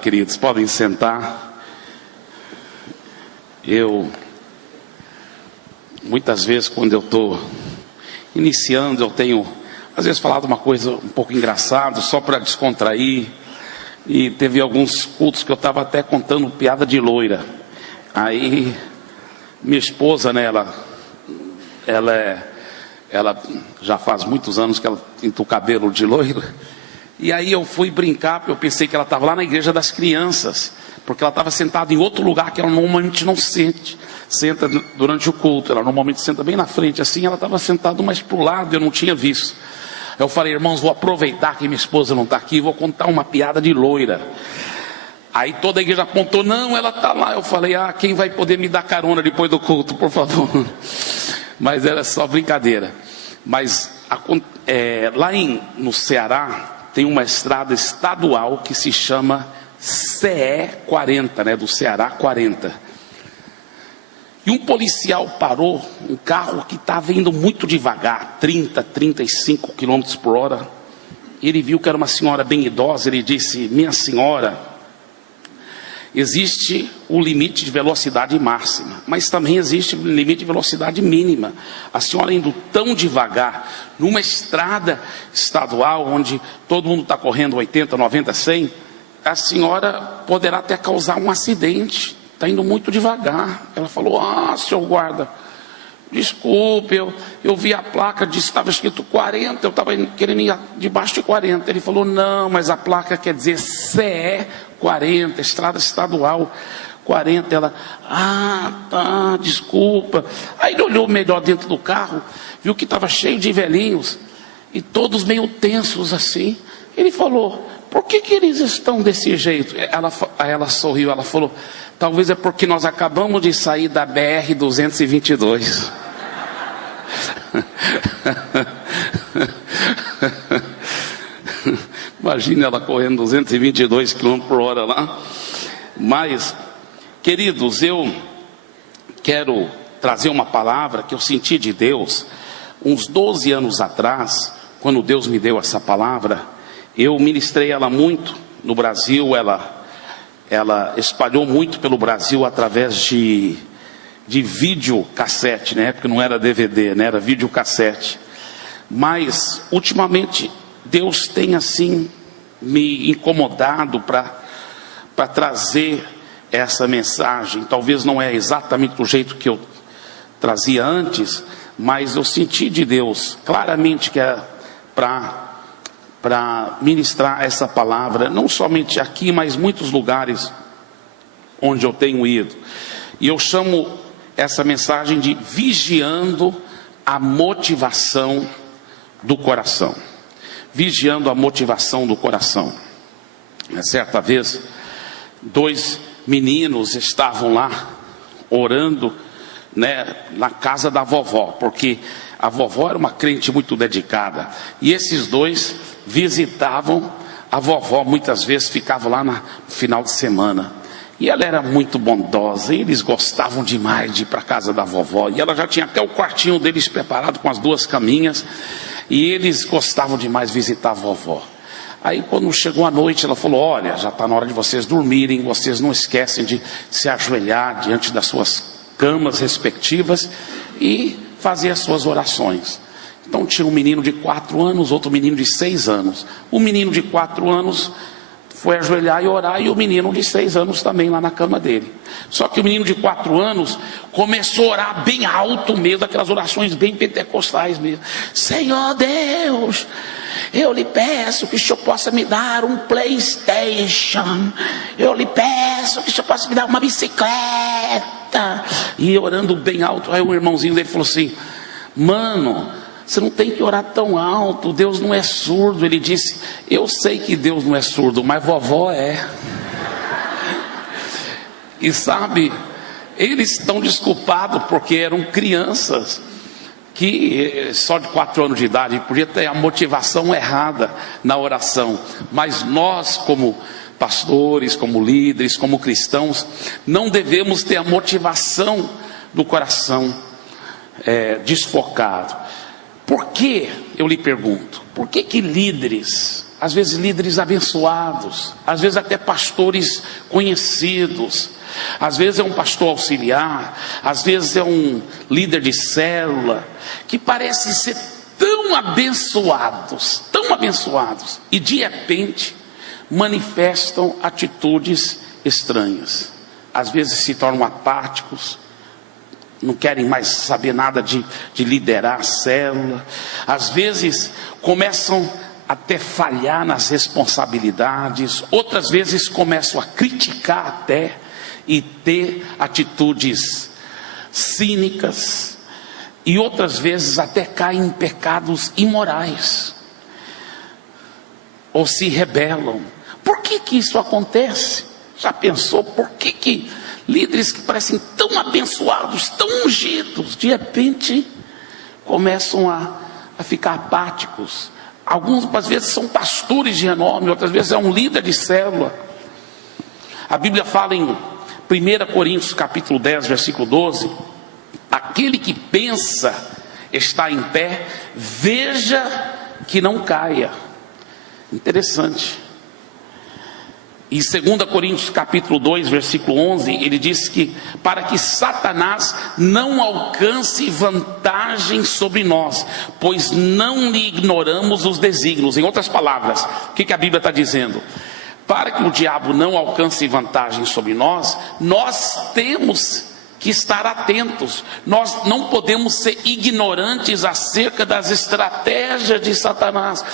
Queridos, podem sentar. Muitas vezes, quando eu estou iniciando, eu tenho, às vezes, falado uma coisa um pouco engraçada, só para descontrair. E teve alguns cultos que eu estava até contando piada de loira. Aí, minha esposa, né, ela já faz muitos anos que ela pinta o cabelo de loiro. E aí eu fui brincar, porque eu pensei que ela estava lá na igreja das crianças, porque ela estava sentada em outro lugar que ela normalmente não senta durante o culto. Ela normalmente senta bem na frente, assim. Ela estava sentada mais para o lado, eu não tinha visto. Eu falei: irmãos, vou aproveitar que minha esposa não está aqui, vou contar uma piada de loira. Aí toda a igreja apontou: não, ela está lá. Eu falei: quem vai poder me dar carona depois do culto, por favor? Mas era só brincadeira. Mas lá no Ceará tem uma estrada estadual que se chama CE 40, né, do Ceará 40. E um policial parou um carro que estava indo muito devagar, 30, 35 km por hora. Ele viu que era uma senhora bem idosa. Ele disse: minha senhora, existe o limite de velocidade máxima, mas também existe o limite de velocidade mínima. A senhora indo tão devagar, numa estrada estadual, onde todo mundo está correndo 80, 90, 100, a senhora poderá até causar um acidente. Está indo muito devagar. Ela falou: senhor guarda, desculpe, eu vi a placa, disse que estava escrito 40, eu estava querendo ir debaixo de 40. Ele falou: não, mas a placa quer dizer CE 40, estrada estadual 40. Ela: tá, desculpa. Aí ele olhou melhor dentro do carro, viu que estava cheio de velhinhos, e todos meio tensos assim. Ele falou: por que eles estão desse jeito? Ela sorriu, ela falou: talvez é porque nós acabamos de sair da BR-222. Imagina ela correndo 222 km por hora lá. Mas, queridos, eu quero trazer uma palavra que eu senti de Deus uns 12 anos atrás. Quando Deus me deu essa palavra, eu ministrei ela muito no Brasil. Ela espalhou muito pelo Brasil através de videocassete, né? Porque não era DVD, né? Era videocassete. Mas ultimamente Deus tem assim me incomodado para trazer essa mensagem. Talvez não é exatamente do jeito que eu trazia antes, mas eu senti de Deus claramente que é para ministrar essa palavra, não somente aqui, mas muitos lugares onde eu tenho ido. E eu chamo essa mensagem de vigiando a motivação do coração. Vigiando a motivação do coração. Certa vez, 2 meninos estavam lá orando, né, na casa da vovó, porque a vovó era uma crente muito dedicada. E esses 2 visitavam a vovó, muitas vezes ficavam lá no final de semana. E ela era muito bondosa, e eles gostavam demais de ir para a casa da vovó. E ela já tinha até o quartinho deles preparado com as 2 caminhas. E eles gostavam demais de visitar a vovó. Aí quando chegou a noite, ela falou: olha, já está na hora de vocês dormirem. Vocês não esquecem de se ajoelhar diante das suas camas respectivas e fazer as suas orações. Então tinha um menino de 4 anos, outro menino de 6 anos. O menino de 4 anos foi ajoelhar e orar, e o menino de 6 anos também lá na cama dele. Só que o menino de 4 anos começou a orar bem alto mesmo, aquelas orações bem pentecostais mesmo. Senhor Deus, eu lhe peço que o Senhor possa me dar um PlayStation. Eu lhe peço que o Senhor possa me dar uma bicicleta. E orando bem alto. Aí o irmãozinho dele falou assim: mano, você não tem que orar tão alto, Deus não é surdo. Ele disse: eu sei que Deus não é surdo, mas vovó é. E sabe, eles estão desculpados porque eram crianças que só de 4 anos de idade podia ter a motivação errada na oração. Mas nós, como pastores, como líderes, como cristãos, não devemos ter a motivação do coração desfocado. Por que, eu lhe pergunto, por que líderes às vezes líderes abençoados, às vezes até pastores conhecidos, às vezes é um pastor auxiliar, às vezes é um líder de célula, que parece ser tão abençoados, e de repente manifestam atitudes estranhas. Às vezes se tornam apáticos, não querem mais saber nada de liderar a célula. Às vezes começam até falhar nas responsabilidades, outras vezes começam a criticar até, e ter atitudes cínicas, e outras vezes até caem em pecados imorais, ou se rebelam. Por que isso acontece? Já pensou por que líderes que parecem tão abençoados, tão ungidos, de repente começam a ficar apáticos? Alguns às vezes são pastores de renome, outras vezes é um líder de célula. A Bíblia fala em 1 Coríntios capítulo 10, versículo 12: aquele que pensa estar em pé, veja que não caia. Interessante. E 2 Coríntios capítulo 2, versículo 11, ele diz que para que Satanás não alcance vantagem sobre nós, pois não lhe ignoramos os desígnios. Em outras palavras, o que a Bíblia está dizendo? Para que o diabo não alcance vantagem sobre nós, nós temos que estar atentos. Nós não podemos ser ignorantes acerca das estratégias de Satanás.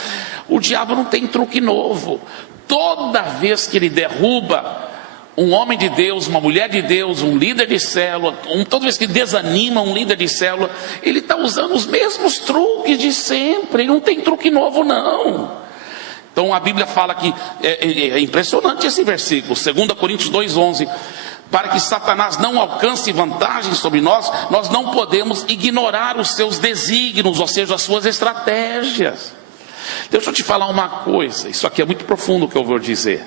O diabo não tem truque novo. Toda vez que ele derruba um homem de Deus, uma mulher de Deus, um líder de célula, toda vez que ele desanima um líder de célula, ele está usando os mesmos truques de sempre. Ele não tem truque novo não. Então a Bíblia fala que é impressionante esse versículo, 2 Coríntios 2,11: para que Satanás não alcance vantagem sobre nós, nós não podemos ignorar os seus desígnios, ou seja, as suas estratégias. Deixa eu te falar uma coisa, isso aqui é muito profundo o que eu vou dizer.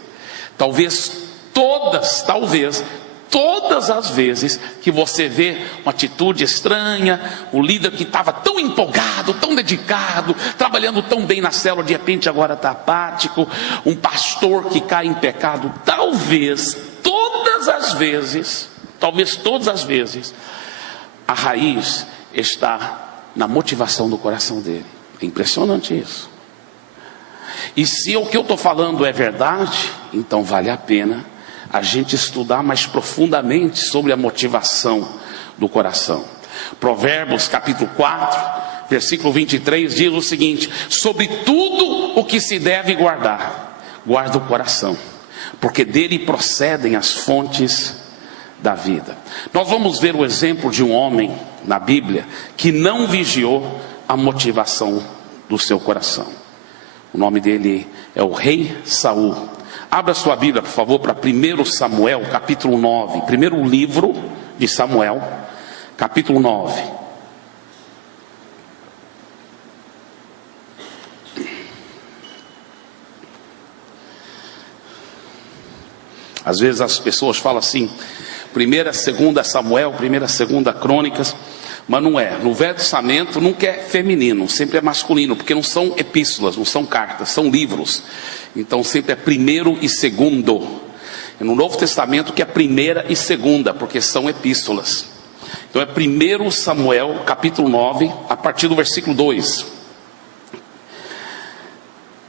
Todas as vezes que você vê uma atitude estranha, o líder que estava tão empolgado, tão dedicado, trabalhando tão bem na célula, de repente agora está apático, um pastor que cai em pecado, talvez todas as vezes, a raiz está na motivação do coração dele. É impressionante isso. E se o que eu estou falando é verdade, então vale a pena a gente estudar mais profundamente sobre a motivação do coração. Provérbios capítulo 4, versículo 23 diz o seguinte: sobre tudo o que se deve guardar, guarda o coração, porque dele procedem as fontes da vida. Nós vamos ver o exemplo de um homem na Bíblia que não vigiou a motivação do seu coração. O nome dele é o rei Saul. Abra sua Bíblia, por favor, para 1 Samuel, capítulo 9. Primeiro livro de Samuel, capítulo 9. Às vezes as pessoas falam assim, 1ª, 2ª Samuel, 1ª, 2ª Crônicas, mas não é. No Velho Testamento nunca é feminino, sempre é masculino, porque não são epístolas, não são cartas, são livros. Então sempre é 1º e 2º. No Novo Testamento que é 1ª e 2ª, porque são epístolas. Então é 1 Samuel, capítulo 9, a partir do versículo 2.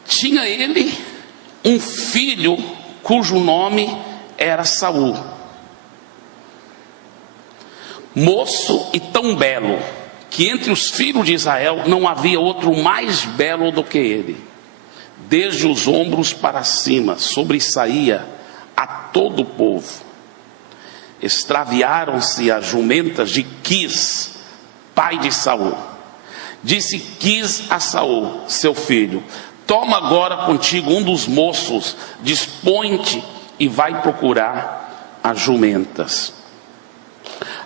Tinha ele um filho cujo nome era Saul, moço e tão belo, que entre os filhos de Israel não havia outro mais belo do que ele. Desde os ombros para cima, sobressaía a todo o povo. Extraviaram-se as jumentas de Quis, pai de Saul. Disse Quis a Saul, seu filho: toma agora contigo um dos moços, dispõe-te e vai procurar as jumentas.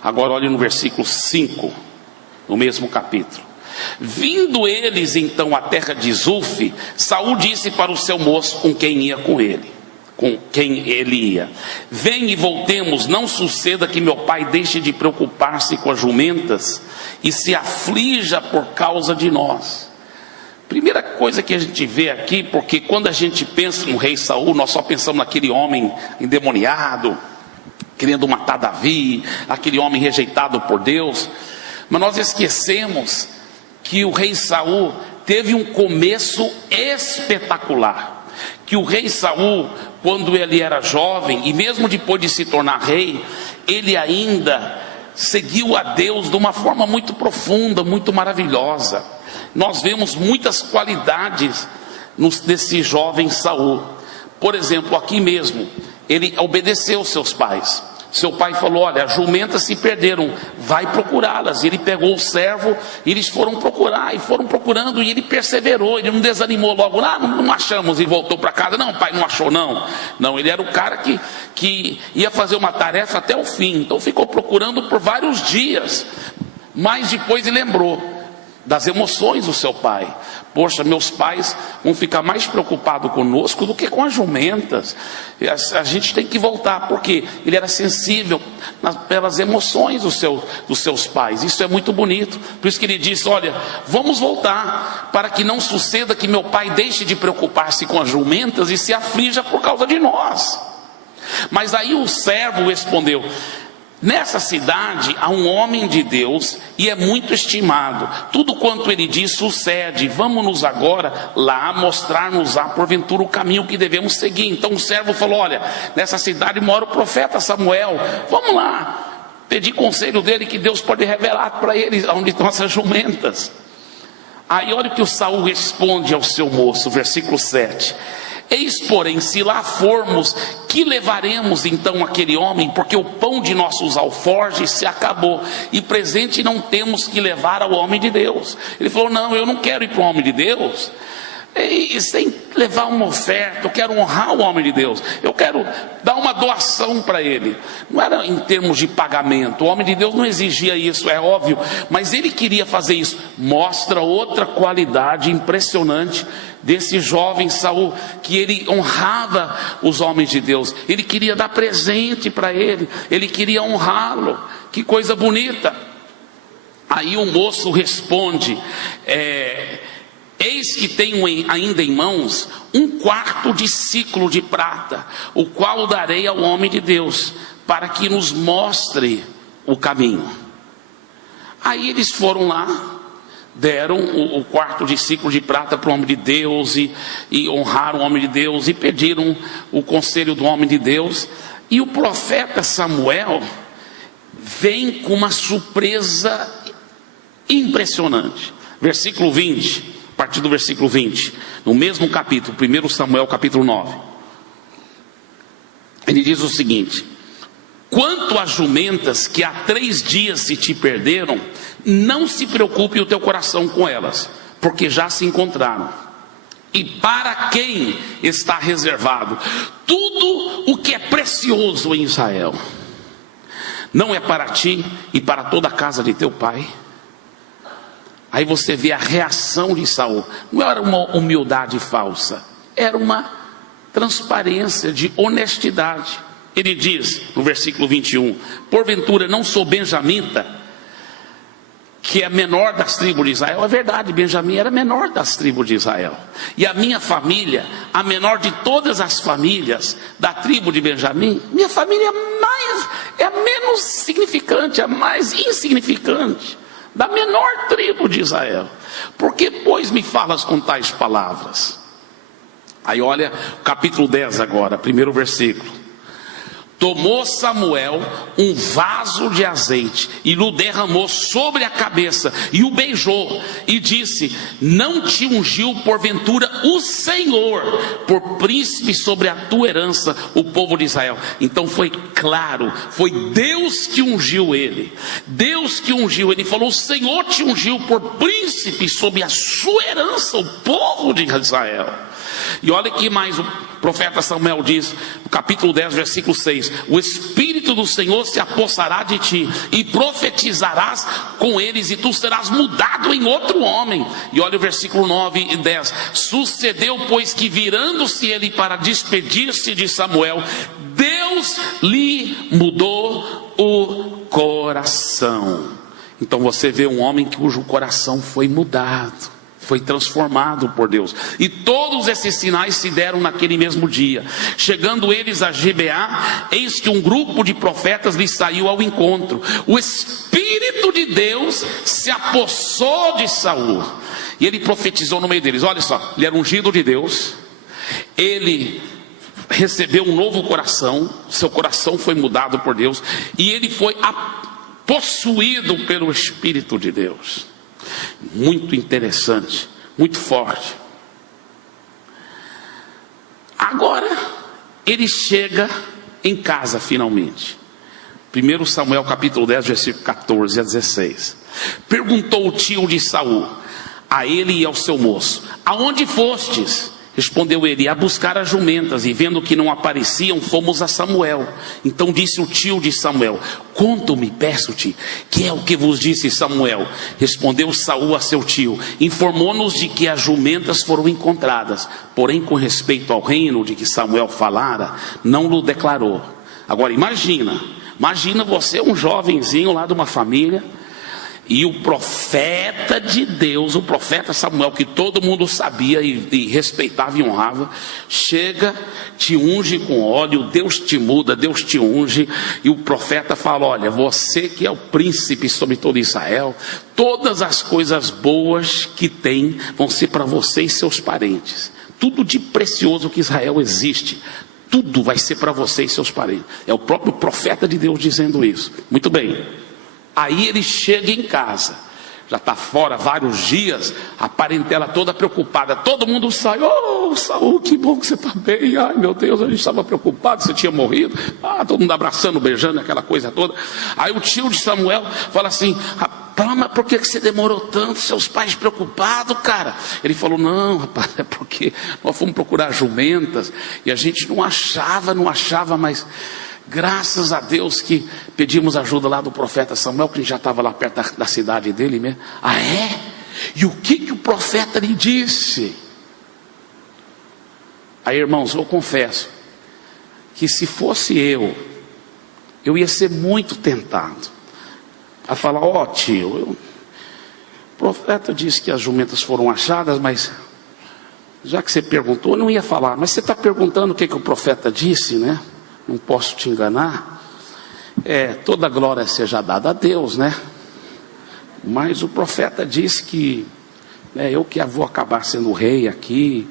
Agora olhe no versículo 5, no mesmo capítulo. Vindo eles então à terra de Zuf, Saul disse para o seu moço com quem ele ia: vem e voltemos, não suceda que meu pai deixe de preocupar-se com as jumentas e se aflija por causa de nós. Primeira coisa que a gente vê aqui, porque quando a gente pensa no rei Saul, nós só pensamos naquele homem endemoniado, querendo matar Davi, aquele homem rejeitado por Deus, mas nós esquecemos que o rei Saul teve um começo espetacular. Que o rei Saul, quando ele era jovem, e mesmo depois de se tornar rei, ele ainda seguiu a Deus de uma forma muito profunda, muito maravilhosa. Nós vemos muitas qualidades desse jovem Saul. Por exemplo, aqui mesmo, ele obedeceu seus pais. Seu pai falou: olha, as jumentas se perderam, vai procurá-las. E ele pegou o servo, e eles foram procurar, e foram procurando, e ele perseverou, ele não desanimou logo, não achamos, e voltou para casa. Não, pai, não achou não. Não, ele era o cara que ia fazer uma tarefa até o fim, então ficou procurando por vários dias, mas depois ele lembrou das emoções do seu pai. Poxa, meus pais vão ficar mais preocupados conosco do que com as jumentas. A gente tem que voltar, porque ele era sensível pelas emoções dos seus pais. Isso é muito bonito. Por isso que ele disse: olha, vamos voltar, para que não suceda que meu pai deixe de preocupar-se com as jumentas e se aflija por causa de nós. Mas aí o servo respondeu: nessa cidade há um homem de Deus e é muito estimado. Tudo quanto ele diz sucede. Vamos-nos agora lá mostrar-nos-á porventura o caminho que devemos seguir. Então o servo falou: olha, nessa cidade mora o profeta Samuel. Vamos lá pedir conselho dele, que Deus pode revelar para ele onde estão essas jumentas. Aí olha o que o Saul responde ao seu moço, versículo 7. Eis, porém, se lá formos, que levaremos então aquele homem? Porque o pão de nossos alforjes se acabou, e presente não temos que levar ao homem de Deus. Ele falou: não, eu não quero ir para o homem de Deus sem levar uma oferta. Eu quero honrar o homem de Deus, eu quero dar uma doação para ele. Não era em termos de pagamento, o homem de Deus não exigia isso, é óbvio, mas ele queria fazer isso. Mostra outra qualidade impressionante desse jovem Saul, que ele honrava os homens de Deus, ele queria dar presente para ele queria honrá-lo. Que coisa bonita. Aí o moço responde: eis que tenho ainda em mãos 1/4 de ciclo de prata, o qual darei ao homem de Deus, para que nos mostre o caminho. Aí eles foram lá, deram o 1/4 de ciclo de prata para o homem de Deus, e honraram o homem de Deus, e pediram o conselho do homem de Deus. E o profeta Samuel vem com uma surpresa impressionante. Versículo 20, a partir do versículo 20, no mesmo capítulo, 1 Samuel capítulo 9, ele diz o seguinte: quanto às jumentas que há 3 dias se te perderam, não se preocupe o teu coração com elas, porque já se encontraram. E para quem está reservado tudo o que é precioso em Israel? Não é para ti e para toda a casa de teu pai? Aí você vê a reação de Saul. Não era uma humildade falsa, era uma transparência de honestidade. Ele diz no versículo 21: porventura não sou benjamita, que é menor das tribos de Israel? É verdade, Benjamim era menor das tribos de Israel, e a minha família, a menor de todas as famílias da tribo de Benjamim. Minha família é a menos significante, a mais insignificante da menor tribo de Israel. Por que, pois, me falas com tais palavras? Aí olha o capítulo 10 agora, primeiro versículo. Tomou Samuel um vaso de azeite e o derramou sobre a cabeça, e o beijou, e disse: não te ungiu porventura o Senhor por príncipe sobre a tua herança, o povo de Israel? Então foi claro, foi Deus que ungiu ele. Deus que ungiu ele. Falou: o Senhor te ungiu por príncipe sobre a sua herança, o povo de Israel. E olha que mais o profeta Samuel diz, no capítulo 10, versículo 6: o Espírito do Senhor se apossará de ti, e profetizarás com eles, e tu serás mudado em outro homem. E olha o versículo 9 e 10: sucedeu, pois, que virando-se ele para despedir-se de Samuel, Deus lhe mudou o coração. Então você vê um homem cujo coração foi mudado. Foi transformado por Deus. E todos esses sinais se deram naquele mesmo dia. Chegando eles a Gibeá, eis que um grupo de profetas lhes saiu ao encontro. O Espírito de Deus se apossou de Saul. E ele profetizou no meio deles. Olha só, ele era ungido de Deus. Ele recebeu um novo coração. Seu coração foi mudado por Deus. E ele foi possuído pelo Espírito de Deus. Muito interessante, muito forte. Agora ele chega em casa finalmente. 1 Samuel capítulo 10, versículo 14 a 16. Perguntou o tio de Saul a ele e ao seu moço: aonde fostes? Respondeu ele: a buscar as jumentas, e vendo que não apareciam, fomos a Samuel. Então disse o tio de Samuel: conta-me, peço-te, que é o que vos disse Samuel? Respondeu Saul a seu tio: informou-nos de que as jumentas foram encontradas, porém com respeito ao reino de que Samuel falara, não lhe declarou. Agora imagina você, um jovenzinho lá de uma família, e o profeta de Deus, o profeta Samuel, que todo mundo sabia e respeitava e honrava, chega, te unge com óleo, Deus te muda, Deus te unge, e o profeta fala: olha, você que é o príncipe sobre todo Israel, todas as coisas boas que tem vão ser para você e seus parentes. Tudo de precioso que Israel existe, tudo vai ser para você e seus parentes. É o próprio profeta de Deus dizendo isso. Muito bem. Aí ele chega em casa, já está fora vários dias, a parentela toda preocupada, todo mundo sai: oh Saul, que bom que você está bem, ai meu Deus, a gente estava preocupado, você tinha morrido, todo mundo abraçando, beijando, aquela coisa toda. Aí o tio de Samuel fala assim: rapaz, mas por que você demorou tanto, seus pais preocupados, cara? Ele falou: não rapaz, é porque nós fomos procurar jumentas, e a gente não achava, mas graças a Deus que pedimos ajuda lá do profeta Samuel, que já estava lá perto da cidade dele mesmo. Ah é? E o que o profeta lhe disse? Aí irmãos, eu confesso que se fosse eu ia ser muito tentado a falar: ó tio, o profeta disse que as jumentas foram achadas, mas já que você perguntou, eu não ia falar. Mas você está perguntando o que o profeta disse, né? Não posso te enganar. Toda glória seja dada a Deus, né? Mas o profeta disse que eu que vou acabar sendo rei aqui,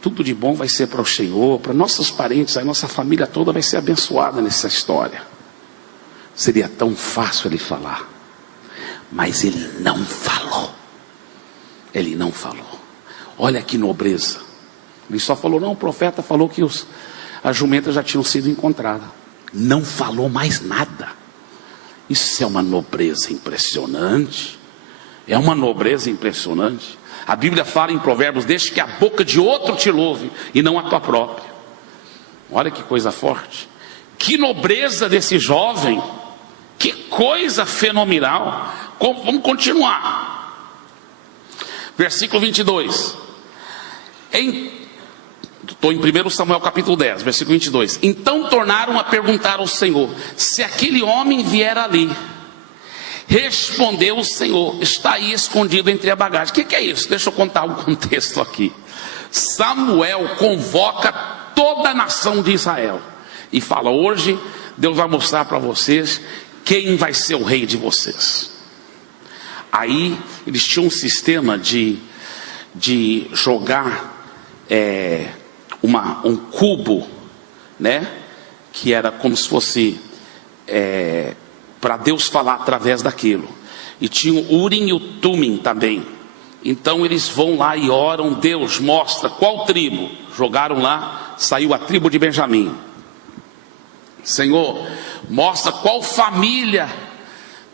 tudo de bom vai ser para o Senhor, para nossos parentes, a nossa família toda vai ser abençoada nessa história. Seria tão fácil ele falar, mas ele não falou. Ele não falou. Olha que nobreza. Ele só falou: não, o profeta falou que as jumentas já tinham sido encontradas. Não falou mais nada. Isso é uma nobreza impressionante. É uma nobreza impressionante. A Bíblia fala em Provérbios: deixe que a boca de outro te louve e não a tua própria. Olha que coisa forte. Que nobreza desse jovem. Que coisa fenomenal. Vamos continuar. Versículo 22. Estou em 1 Samuel capítulo 10, versículo 22. Então tornaram a perguntar ao Senhor se aquele homem vier ali. Respondeu o Senhor: está aí escondido entre a bagagem. O que é isso? Deixa eu contar o contexto aqui. Samuel convoca toda a nação de Israel e fala: hoje Deus vai mostrar para vocês quem vai ser o rei de vocês. Aí eles tinham um sistema de jogar um cubo, né? Que era como se fosse para Deus falar através daquilo. E tinha o Urim e o Tumim também. Então eles vão lá e oram: Deus, mostra qual tribo. Jogaram lá, saiu a tribo de Benjamim. Senhor, mostra qual família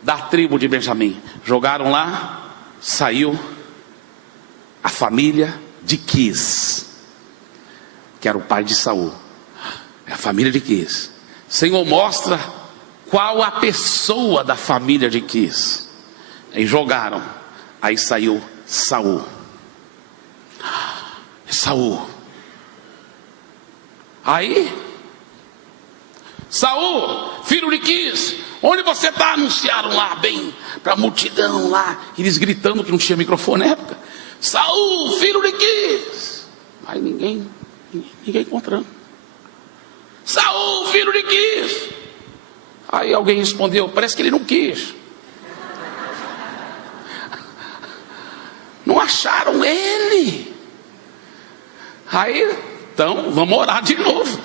da tribo de Benjamim. Jogaram lá, saiu a família de Quis, que era o pai de Saul. É a família de Quis. Senhor, mostra qual a pessoa da família de Quis. Aí jogaram, aí saiu Saul. Saul. Aí Saul, filho de Quis, onde você está? Anunciaram lá bem para a multidão lá, eles gritando, que não tinha microfone na época. Saul, filho de Quis. Aí ninguém encontrando. Saul, filho de Quis. Aí alguém respondeu, parece que ele não quis. Não acharam ele. Aí, então, vamos orar de novo.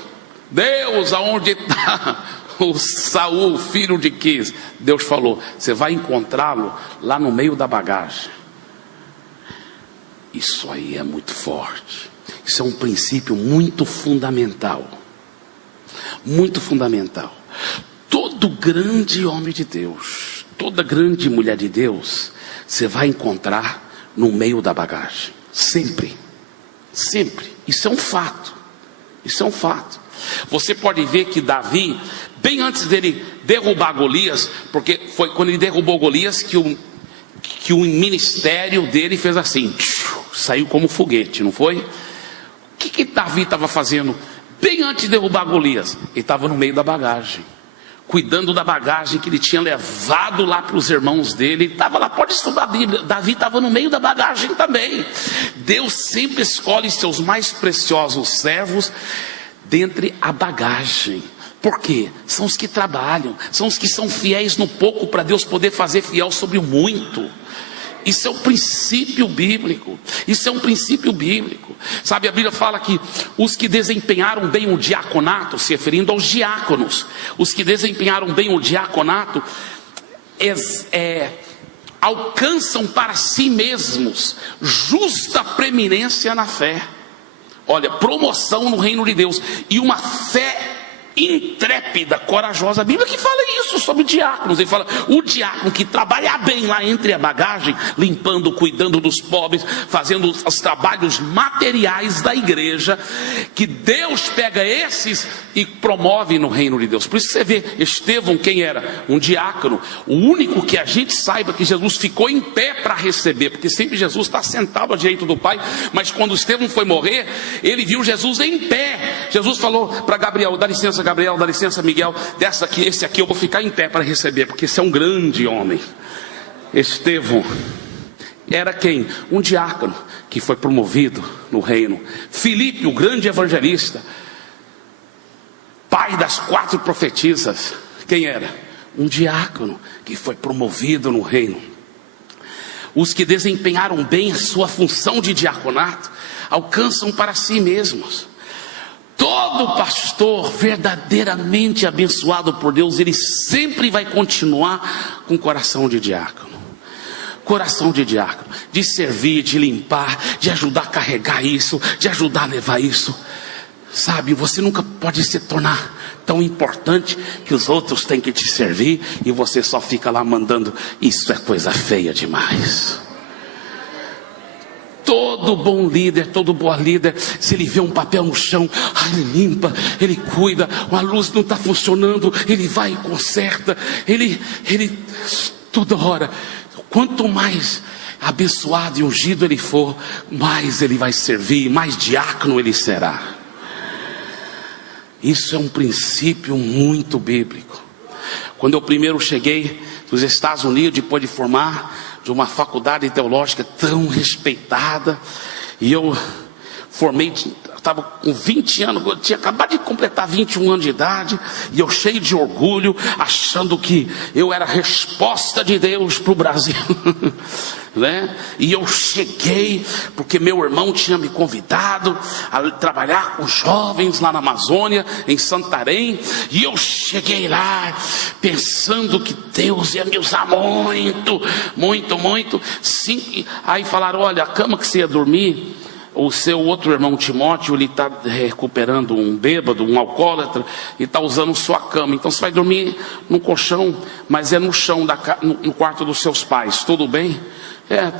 Deus, aonde está o Saul, filho de Quis? Deus falou, você vai encontrá-lo lá no meio da bagagem. Isso aí é muito forte. Isso é um princípio muito fundamental. Muito fundamental. Todo grande homem de Deus, toda grande mulher de Deus, você vai encontrar no meio da bagagem. Sempre. Sempre. Isso é um fato. Isso é um fato. Você pode ver que Davi, bem antes dele derrubar Golias, porque foi quando ele derrubou Golias que o ministério dele fez assim, saiu como foguete, não foi? O que Davi estava fazendo bem antes de derrubar Golias? Ele estava no meio da bagagem, cuidando da bagagem que ele tinha levado lá para os irmãos dele. Ele estava lá, pode estudar a Bíblia, Davi estava no meio da bagagem também. Deus sempre escolhe seus mais preciosos servos dentre a bagagem. Por quê? São os que trabalham, são os que são fiéis no pouco, para Deus poder fazer fiel sobre o muito. Isso é um princípio bíblico. Isso é um princípio bíblico. Sabe, a Bíblia fala que os que desempenharam bem o diaconato, se referindo aos diáconos, os que desempenharam bem o diaconato alcançam para si mesmos justa preeminência na fé. Olha, promoção no reino de Deus e uma fé intrépida, corajosa. A Bíblia que fala isso sobre diáconos. Ele fala, o diácono que trabalha bem lá entre a bagagem, limpando, cuidando dos pobres, fazendo os trabalhos materiais da igreja, que Deus pega esses e promove no reino de Deus. Por isso que você vê Estevão, quem era? Um diácono. O único que a gente saiba que Jesus ficou em pé para receber, porque sempre Jesus está sentado à direita do Pai, mas quando Estevão foi morrer, ele viu Jesus em pé. Jesus falou para Gabriel, dá licença Gabriel, dá licença Miguel, esse aqui eu vou ficar em pé para receber, porque esse é um grande homem. Estevão era quem? Um diácono que foi promovido no reino. Filipe, o grande evangelista, pai das 4 profetisas, quem era? Um diácono que foi promovido no reino. Os que desempenharam bem a sua função de diaconato alcançam para si mesmos. Todo pastor verdadeiramente abençoado por Deus, ele sempre vai continuar com coração de diácono. Coração de diácono, de servir, de limpar, de ajudar a carregar isso, de ajudar a levar isso. Sabe, você nunca pode se tornar tão importante que os outros têm que te servir e você só fica lá mandando. Isso é coisa feia demais. Todo bom líder, todo bom líder, se ele vê um papel no chão, ele limpa, ele cuida, a luz não está funcionando, ele vai e conserta, ele toda hora. Quanto mais abençoado e ungido ele for, mais ele vai servir, mais diácono ele será. Isso é um princípio muito bíblico. Quando eu primeiro cheguei nos Estados Unidos, depois de formar de uma faculdade teológica tão respeitada, e eu formei, estava com 20 anos, eu tinha acabado de completar 21 anos de idade, e eu cheio de orgulho, achando que eu era a resposta de Deus para o Brasil, né? E eu cheguei, porque meu irmão tinha me convidado a trabalhar com jovens lá na Amazônia, em Santarém, e eu cheguei lá, pensando que Deus ia me usar muito, muito, muito. Sim, aí falaram, olha, a cama que você ia dormir, o seu outro irmão Timóteo, ele está recuperando um bêbado, um alcoólatra, e está usando sua cama, então você vai dormir no colchão, mas é no chão, no quarto dos seus pais, tudo bem?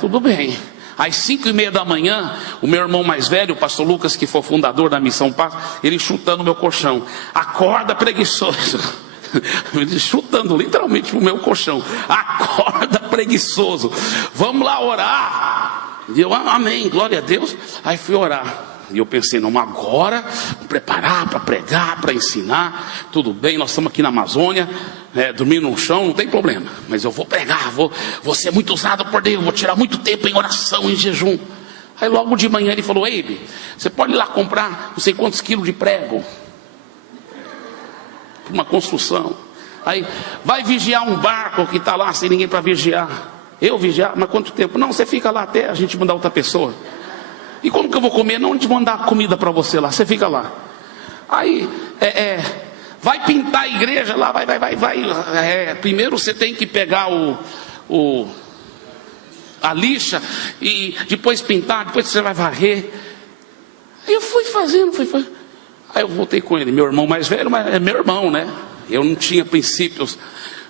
Tudo bem. Às 5:30 da manhã, o meu irmão mais velho, o pastor Lucas, que foi fundador da Missão Paz, ele chutando o meu colchão, acorda preguiçoso, ele chutando literalmente o meu colchão, acorda preguiçoso, vamos lá orar. E eu, amém, glória a Deus. Aí fui orar. E eu pensei, não, agora vou preparar para pregar, para ensinar. Tudo bem, nós estamos aqui na Amazônia, dormindo no chão, não tem problema. Mas eu vou pregar, vou ser muito usado por Deus, vou tirar muito tempo em oração, em jejum. Aí logo de manhã ele falou: Eibe, você pode ir lá comprar não sei quantos quilos de prego para uma construção. Aí, vai vigiar um barco que está lá sem ninguém para vigiar. Eu vigiar? Mas quanto tempo? Não, você fica lá até a gente mandar outra pessoa. E como que eu vou comer? Não, de mandar comida para você lá, você fica lá. Aí, vai pintar a igreja lá, vai. Primeiro você tem que pegar a lixa e depois pintar, depois você vai varrer. Aí eu fui fazendo. Aí eu voltei com ele, meu irmão mais velho, mas é meu irmão, né? Eu não tinha princípios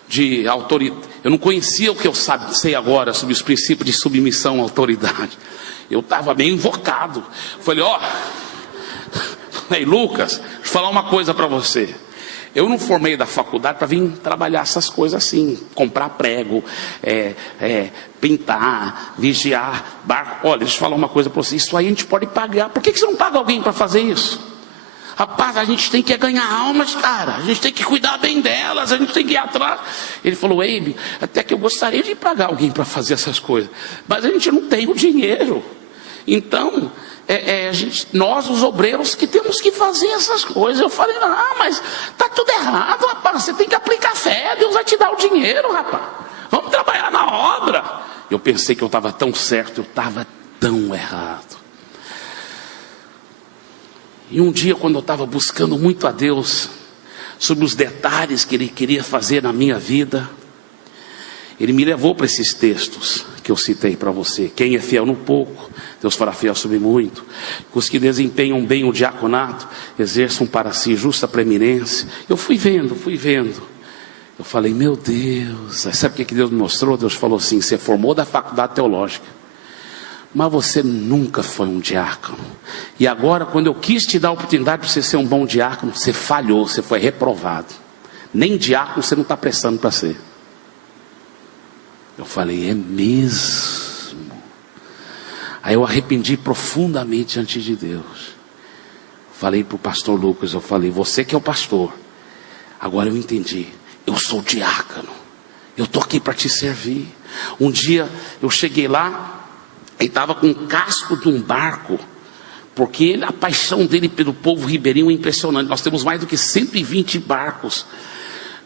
de autoridade, eu não conhecia o que eu sei agora sobre os princípios de submissão à autoridade. Eu estava meio invocado. Falei: Lucas, deixa eu falar uma coisa para você. Eu não formei da faculdade para vir trabalhar essas coisas assim, comprar prego, pintar, vigiar, barco. Olha, deixa eu falar uma coisa para você, isso aí a gente pode pagar. Por que você não paga alguém para fazer isso? Rapaz, a gente tem que ganhar almas, cara. A gente tem que cuidar bem delas, a gente tem que ir atrás. Ele falou: Eibe, até que eu gostaria de pagar alguém para fazer essas coisas, mas a gente não tem o dinheiro. Então, nós os obreiros que temos que fazer essas coisas. Eu falei: não, mas tá tudo errado, rapaz. Você tem que aplicar fé, Deus vai te dar o dinheiro, rapaz. Vamos trabalhar na obra. Eu pensei que eu estava tão certo, eu estava tão errado. E um dia, quando eu estava buscando muito a Deus sobre os detalhes que Ele queria fazer na minha vida, Ele me levou para esses textos que eu citei para você. Quem é fiel no pouco, Deus fará fiel sobre muito. Os que desempenham bem o diaconato, exerçam para si justa preeminência. Eu fui vendo. Eu falei: meu Deus, sabe o que Deus me mostrou? Deus falou assim: você formou da faculdade teológica, mas você nunca foi um diácono. E agora, quando eu quis te dar a oportunidade para você ser um bom diácono, você falhou, você foi reprovado. Nem diácono você não está prestando para ser. Eu falei: é mesmo? Aí eu arrependi profundamente diante de Deus. Falei para o pastor Lucas, eu falei: você que é o pastor, agora eu entendi, eu sou diácono, eu estou aqui para te servir. Um dia eu cheguei lá, ele estava com um casco de um barco, porque a paixão dele pelo povo ribeirinho é impressionante. Nós temos mais do que 120 barcos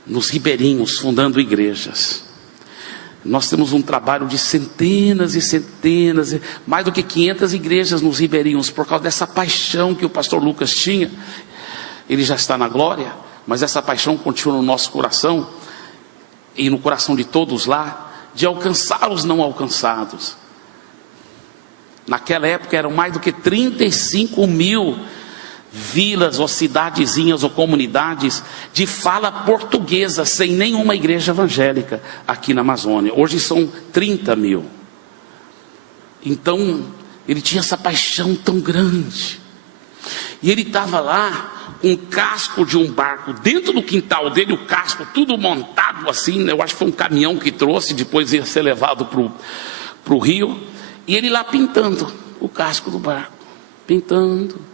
nos ribeirinhos, fundando igrejas. Nós temos um trabalho de centenas e centenas, mais do que 500 igrejas nos ribeirinhos, por causa dessa paixão que o pastor Lucas tinha. Ele já está na glória, mas essa paixão continua no nosso coração, e no coração de todos lá, de alcançar os não alcançados. Naquela época eram mais do que 35 mil vilas ou cidadezinhas ou comunidades de fala portuguesa, sem nenhuma igreja evangélica aqui na Amazônia. Hoje são 30 mil. Então, ele tinha essa paixão tão grande. E ele estava lá com o casco de um barco dentro do quintal dele, o casco tudo montado assim, né? Eu acho que foi um caminhão que trouxe, depois ia ser levado para o rio. E ele lá pintando o casco do barco, pintando.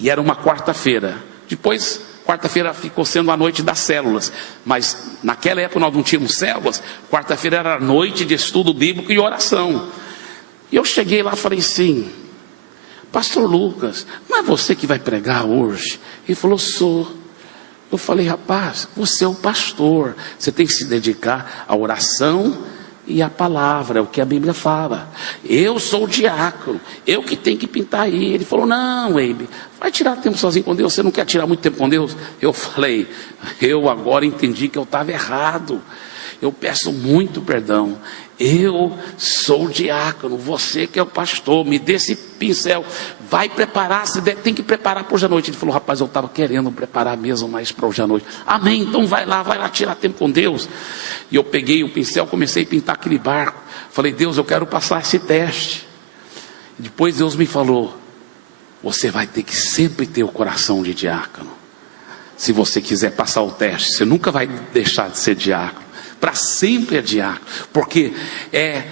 E era uma quarta-feira. Depois, quarta-feira ficou sendo a noite das células. Mas naquela época nós não tínhamos células. Quarta-feira era a noite de estudo bíblico e oração. E eu cheguei lá e falei assim: pastor Lucas, não é você que vai pregar hoje? Ele falou: sou. Eu falei: rapaz, você é o pastor, você tem que se dedicar à oração e a palavra, é o que a Bíblia fala. Eu sou o diácono, eu que tenho que pintar aí. Ele falou: não, Eibe, vai tirar tempo sozinho com Deus, você não quer tirar muito tempo com Deus? Eu falei: eu agora entendi que eu estava errado, eu peço muito perdão. Eu sou o diácono, você que é o pastor, me dê esse pincel, vai preparar, você tem que preparar para hoje à noite. Ele falou: rapaz, eu estava querendo preparar mesmo mais para hoje à noite. Amém, então vai lá tirar tempo com Deus. E eu peguei o pincel, comecei a pintar aquele barco. Falei: Deus, eu quero passar esse teste. E depois Deus me falou: você vai ter que sempre ter o coração de diácono. Se você quiser passar o teste, você nunca vai deixar de ser diácono. Para sempre é diácono, porque é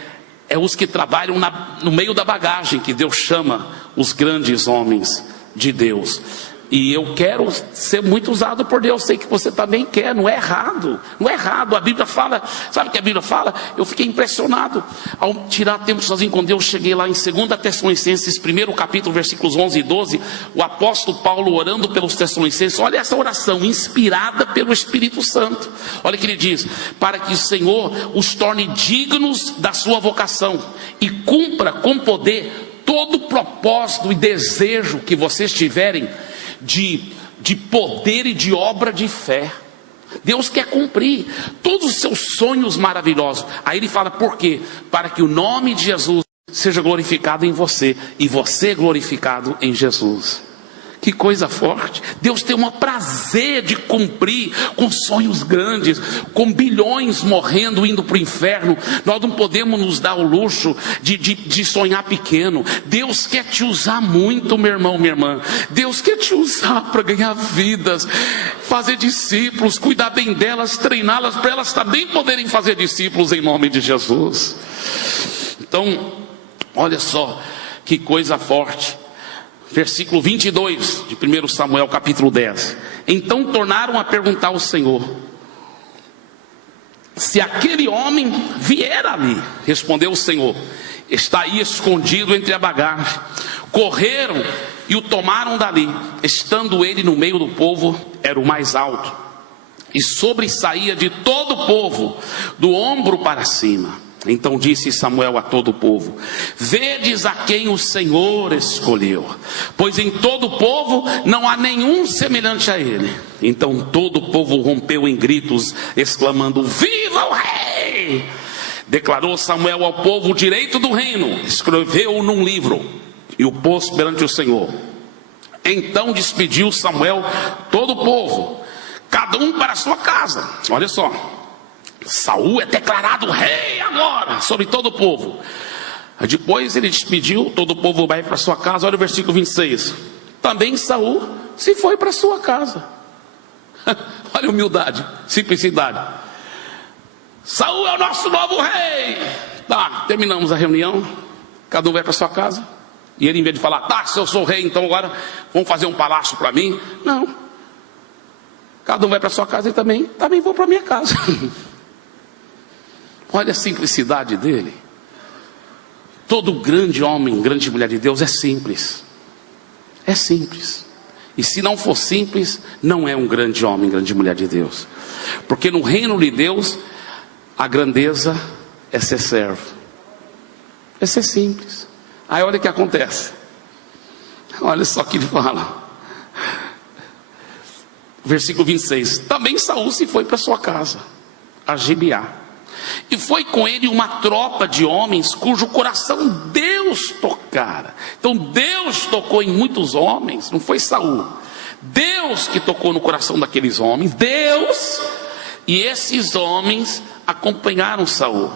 os que trabalham no meio da bagagem que Deus chama os grandes homens de Deus. E eu quero ser muito usado por Deus. Sei que você também quer, não é errado. Não é errado, a Bíblia fala. Sabe o que a Bíblia fala? Eu fiquei impressionado ao tirar tempo sozinho com Deus. Cheguei lá em 2 Tessalonicenses, 1º capítulo, versículos 11 e 12. O apóstolo Paulo orando pelos Tessalonicenses. Olha essa oração, inspirada pelo Espírito Santo. Olha o que ele diz: para que o Senhor os torne dignos da sua vocação e cumpra com poder todo o propósito e desejo que vocês tiverem de poder e de obra de fé. Deus quer cumprir todos os seus sonhos maravilhosos. Aí ele fala, por quê? Para que o nome de Jesus seja glorificado em você e você glorificado em Jesus. Que coisa forte. Deus tem um prazer de cumprir com sonhos grandes, com bilhões morrendo, indo para o inferno. Nós não podemos nos dar o luxo de sonhar pequeno. Deus quer te usar muito, meu irmão, minha irmã. Deus quer te usar para ganhar vidas, fazer discípulos, cuidar bem delas, treiná-las, para elas também poderem fazer discípulos em nome de Jesus. Então, olha só que coisa forte. Versículo 22 de 1 Samuel capítulo 10. Então tornaram a perguntar ao Senhor se aquele homem vier ali. Respondeu o Senhor: está aí escondido entre a bagagem. Correram e o tomaram dali. Estando ele no meio do povo, era o mais alto, e sobressaía de todo o povo, do ombro para cima. Então disse Samuel a todo o povo: vedes a quem o Senhor escolheu, pois em todo o povo não há nenhum semelhante a ele. Então todo o povo rompeu em gritos, exclamando: viva o rei! Declarou Samuel ao povo o direito do reino, escreveu-o num livro e o pôs perante o Senhor. Então despediu Samuel todo o povo, cada um para a sua casa. Olha só, Saul é declarado rei agora sobre todo o povo. Depois ele despediu, todo o povo vai para sua casa. Olha o versículo 26. Também Saul se foi para sua casa. Olha a humildade, simplicidade. Saul é o nosso novo rei. Tá, terminamos a reunião, cada um vai para sua casa. E ele, em vez de falar, tá, se eu sou rei, então agora vamos fazer um palácio para mim. Não, cada um vai para sua casa e também vou para minha casa. Olha a simplicidade dele. Todo grande homem, grande mulher de Deus é simples. É simples. E se não for simples, não é um grande homem, grande mulher de Deus. Porque no reino de Deus, a grandeza é ser servo, é ser simples. Aí olha o que acontece. Olha só o que ele fala. Versículo 26. Também Saul se foi para sua casa, a Gibeá, e foi com ele uma tropa de homens cujo coração Deus tocara. Então Deus tocou em muitos homens, não foi Saul. Deus que tocou no coração daqueles homens, Deus. E esses homens acompanharam Saul.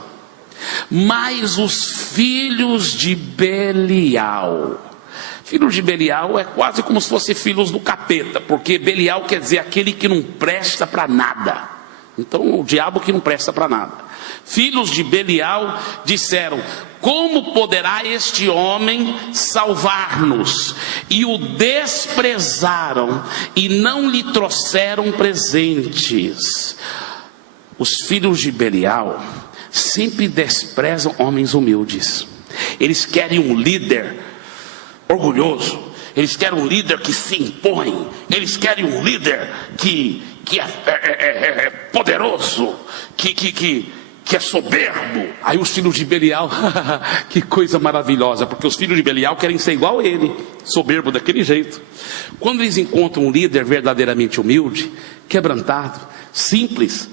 Mas os filhos de Belial. Filhos de Belial é quase como se fossem filhos do capeta, porque Belial quer dizer aquele que não presta para nada. Então o diabo que não presta para nada. Filhos de Belial disseram: como poderá este homem salvar-nos? E o desprezaram e não lhe trouxeram presentes. Os filhos de Belial sempre desprezam homens humildes. Eles querem um líder orgulhoso, eles querem um líder que se impõe, eles querem um líder que é poderoso, que é soberbo. Aí os filhos de Belial, que coisa maravilhosa, porque os filhos de Belial querem ser igual a ele, soberbo daquele jeito. Quando eles encontram um líder verdadeiramente humilde, quebrantado, simples,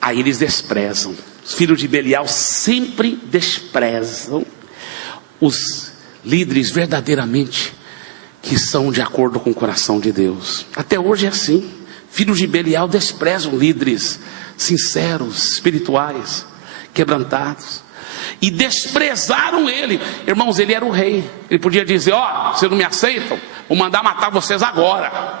aí eles desprezam. Os filhos de Belial sempre desprezam os líderes verdadeiramente que são de acordo com o coração de Deus. Até hoje é assim. Filhos de Belial desprezam líderes sinceros, espirituais, quebrantados, e desprezaram ele. Irmãos, ele era o rei, ele podia dizer: ó, vocês não me aceitam, vou mandar matar vocês agora.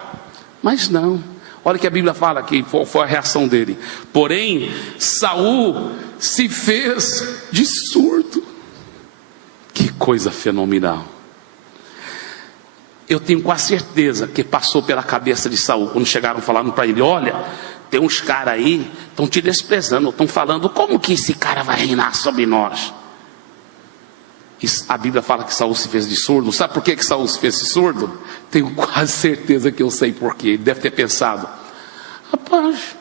Mas não. Olha o que a Bíblia fala aqui, foi a reação dele. Porém, Saul se fez de surdo. Que coisa fenomenal. Eu tenho quase certeza que passou pela cabeça de Saul, quando chegaram falando para ele: olha, tem uns caras aí, estão te desprezando, estão falando, como que esse cara vai reinar sobre nós? E a Bíblia fala que Saul se fez de surdo. Sabe por que Saul se fez de surdo? Tenho quase certeza que eu sei por quê. Ele deve ter pensado: rapaz,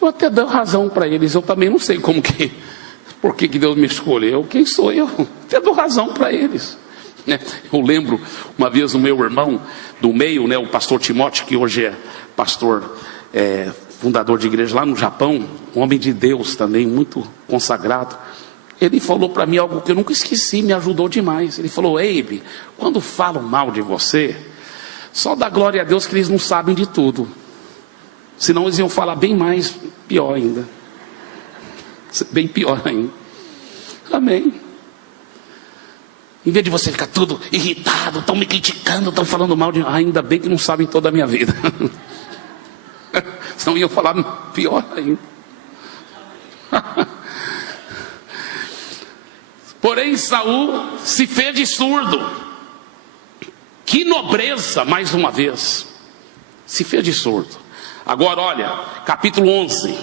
eu até dou razão para eles, eu também não sei por que Deus me escolheu, quem sou eu? Até dou razão para eles. Eu lembro uma vez o meu irmão do meio, o pastor Timóteo, que hoje é pastor, fundador de igreja lá no Japão, um homem de Deus também, muito consagrado. Ele falou para mim algo que eu nunca esqueci, me ajudou demais. Ele falou: Eibe, quando falam mal de você, só dá glória a Deus que eles não sabem de tudo, senão eles iam falar bem mais, pior ainda, bem pior ainda. Amém. Em vez de você ficar tudo irritado, estão me criticando, estão falando mal de mim, ainda bem que não sabem toda a minha vida. Senão iam falar pior ainda. Porém Saul se fez de surdo. Que nobreza, mais uma vez. Se fez de surdo. Agora olha, capítulo 11.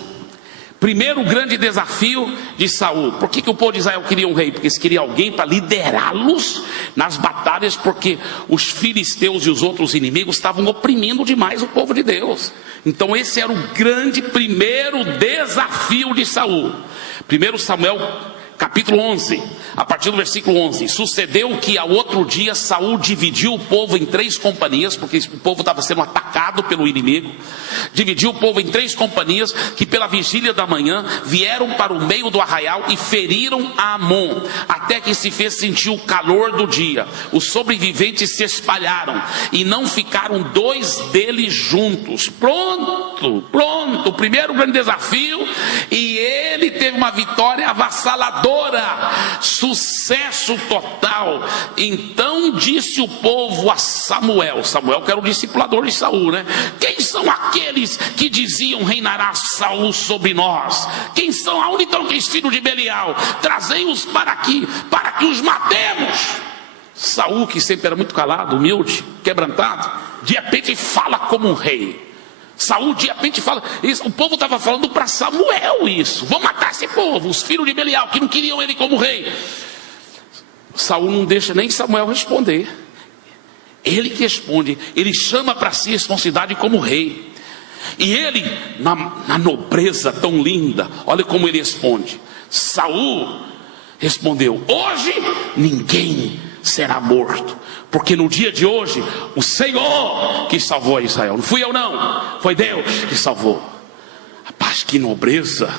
Primeiro grande desafio de Saul. Por que o povo de Israel queria um rei? Porque eles queriam alguém para liderá-los nas batalhas, porque os filisteus e os outros inimigos estavam oprimindo demais o povo de Deus. Então esse era o grande primeiro desafio de Saul. 1 Samuel capítulo 11, a partir do versículo 11. Sucedeu que ao outro dia Saul dividiu o povo em 3 companhias, porque o povo estava sendo atacado pelo inimigo. Dividiu o povo em 3 companhias, que pela vigília da manhã vieram para o meio do arraial e feriram a Amon, até que se fez sentir o calor do dia. Os sobreviventes se espalharam e não ficaram 2 deles juntos. Pronto, o primeiro grande desafio, e ele teve uma vitória avassaladora, sucesso total. Então disse o povo a Samuel, que era o discipulador de Saul, quem são aqueles que diziam: reinará Saul sobre nós? Quem são? Aonde estão aqueles filhos de Belial? Trazei-os para aqui, para que os matemos. Saul, que sempre era muito calado, humilde, quebrantado, de repente fala como um rei. Saul de repente fala isso. O povo estava falando para Samuel isso: vamos matar esse povo, os filhos de Belial, que não queriam ele como rei. Saul não deixa nem Samuel responder. Ele que responde. Ele chama para si a responsabilidade como rei. E ele, na nobreza tão linda, olha como ele responde. Saul respondeu: hoje ninguém será morto, porque no dia de hoje o Senhor que salvou a Israel. Não fui eu não, foi Deus que salvou. Rapaz, que nobreza,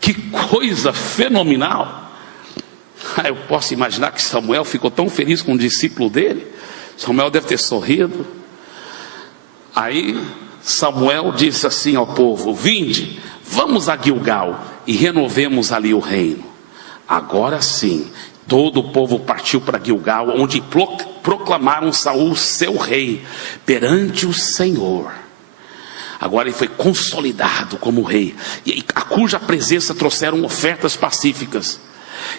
que coisa fenomenal. Eu posso imaginar que Samuel ficou tão feliz com o discípulo dele. Samuel deve ter sorrido. Aí Samuel disse assim ao povo: vinde, vamos a Gilgal e renovemos ali o reino. Agora sim, todo o povo partiu para Gilgal, onde proclamaram Saul seu rei perante o Senhor. Agora ele foi consolidado como rei, e a cuja presença trouxeram ofertas pacíficas.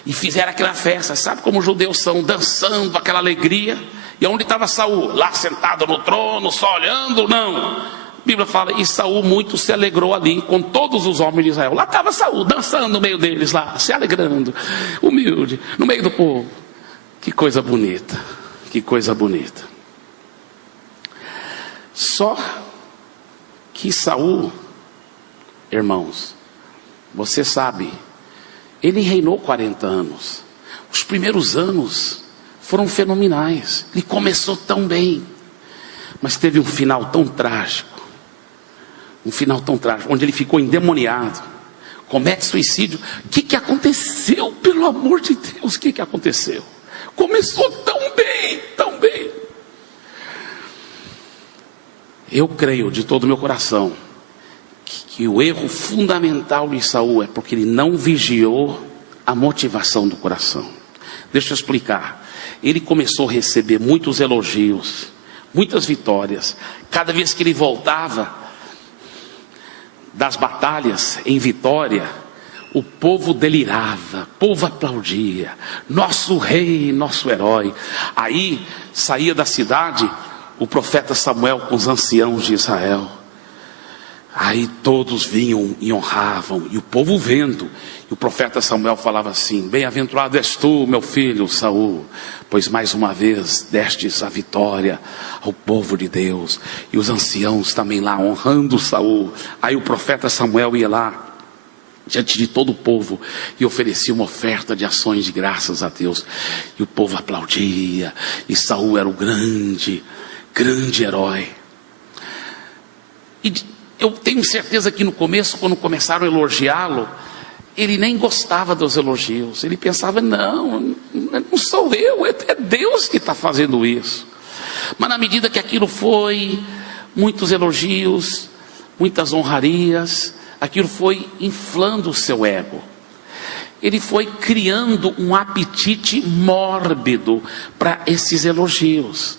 E fizeram aquela festa, sabe como os judeus são, dançando, aquela alegria. E onde estava Saul? Lá sentado no trono, só olhando? Não. A Bíblia fala: e Saul muito se alegrou ali com todos os homens de Israel. Lá estava Saul dançando no meio deles, lá se alegrando, humilde, no meio do povo. Que coisa bonita, que coisa bonita. Só que Saul, irmãos, você sabe, ele reinou 40 anos. Os primeiros anos foram fenomenais. Ele começou tão bem, mas teve um final tão trágico. Um final tão trágico, onde ele ficou endemoniado, comete suicídio. O que aconteceu? Pelo amor de Deus, o que aconteceu? Começou tão bem, tão bem. Eu creio de todo o meu coração que o erro fundamental de Saul é porque ele não vigiou a motivação do coração. Deixa eu explicar. Ele começou a receber muitos elogios, muitas vitórias. Cada vez que ele voltava das batalhas em vitória, o povo delirava, o povo aplaudia: nosso rei, nosso herói. Aí saía da cidade o profeta Samuel com os anciãos de Israel. Aí todos vinham e honravam, e o povo vendo. E o profeta Samuel falava assim: bem-aventurado és tu, meu filho Saul, pois mais uma vez destes a vitória ao povo de Deus. E os anciãos também lá honrando Saul. Aí o profeta Samuel ia lá diante de todo o povo e oferecia uma oferta de ações de graças a Deus. E o povo aplaudia, e Saul era o grande herói. E eu tenho certeza que no começo, quando começaram a elogiá-lo, ele nem gostava dos elogios. Ele pensava: não sou eu, é Deus que está fazendo isso. Mas na medida que aquilo foi, muitos elogios, muitas honrarias, aquilo foi inflando o seu ego. Ele foi criando um apetite mórbido para esses elogios.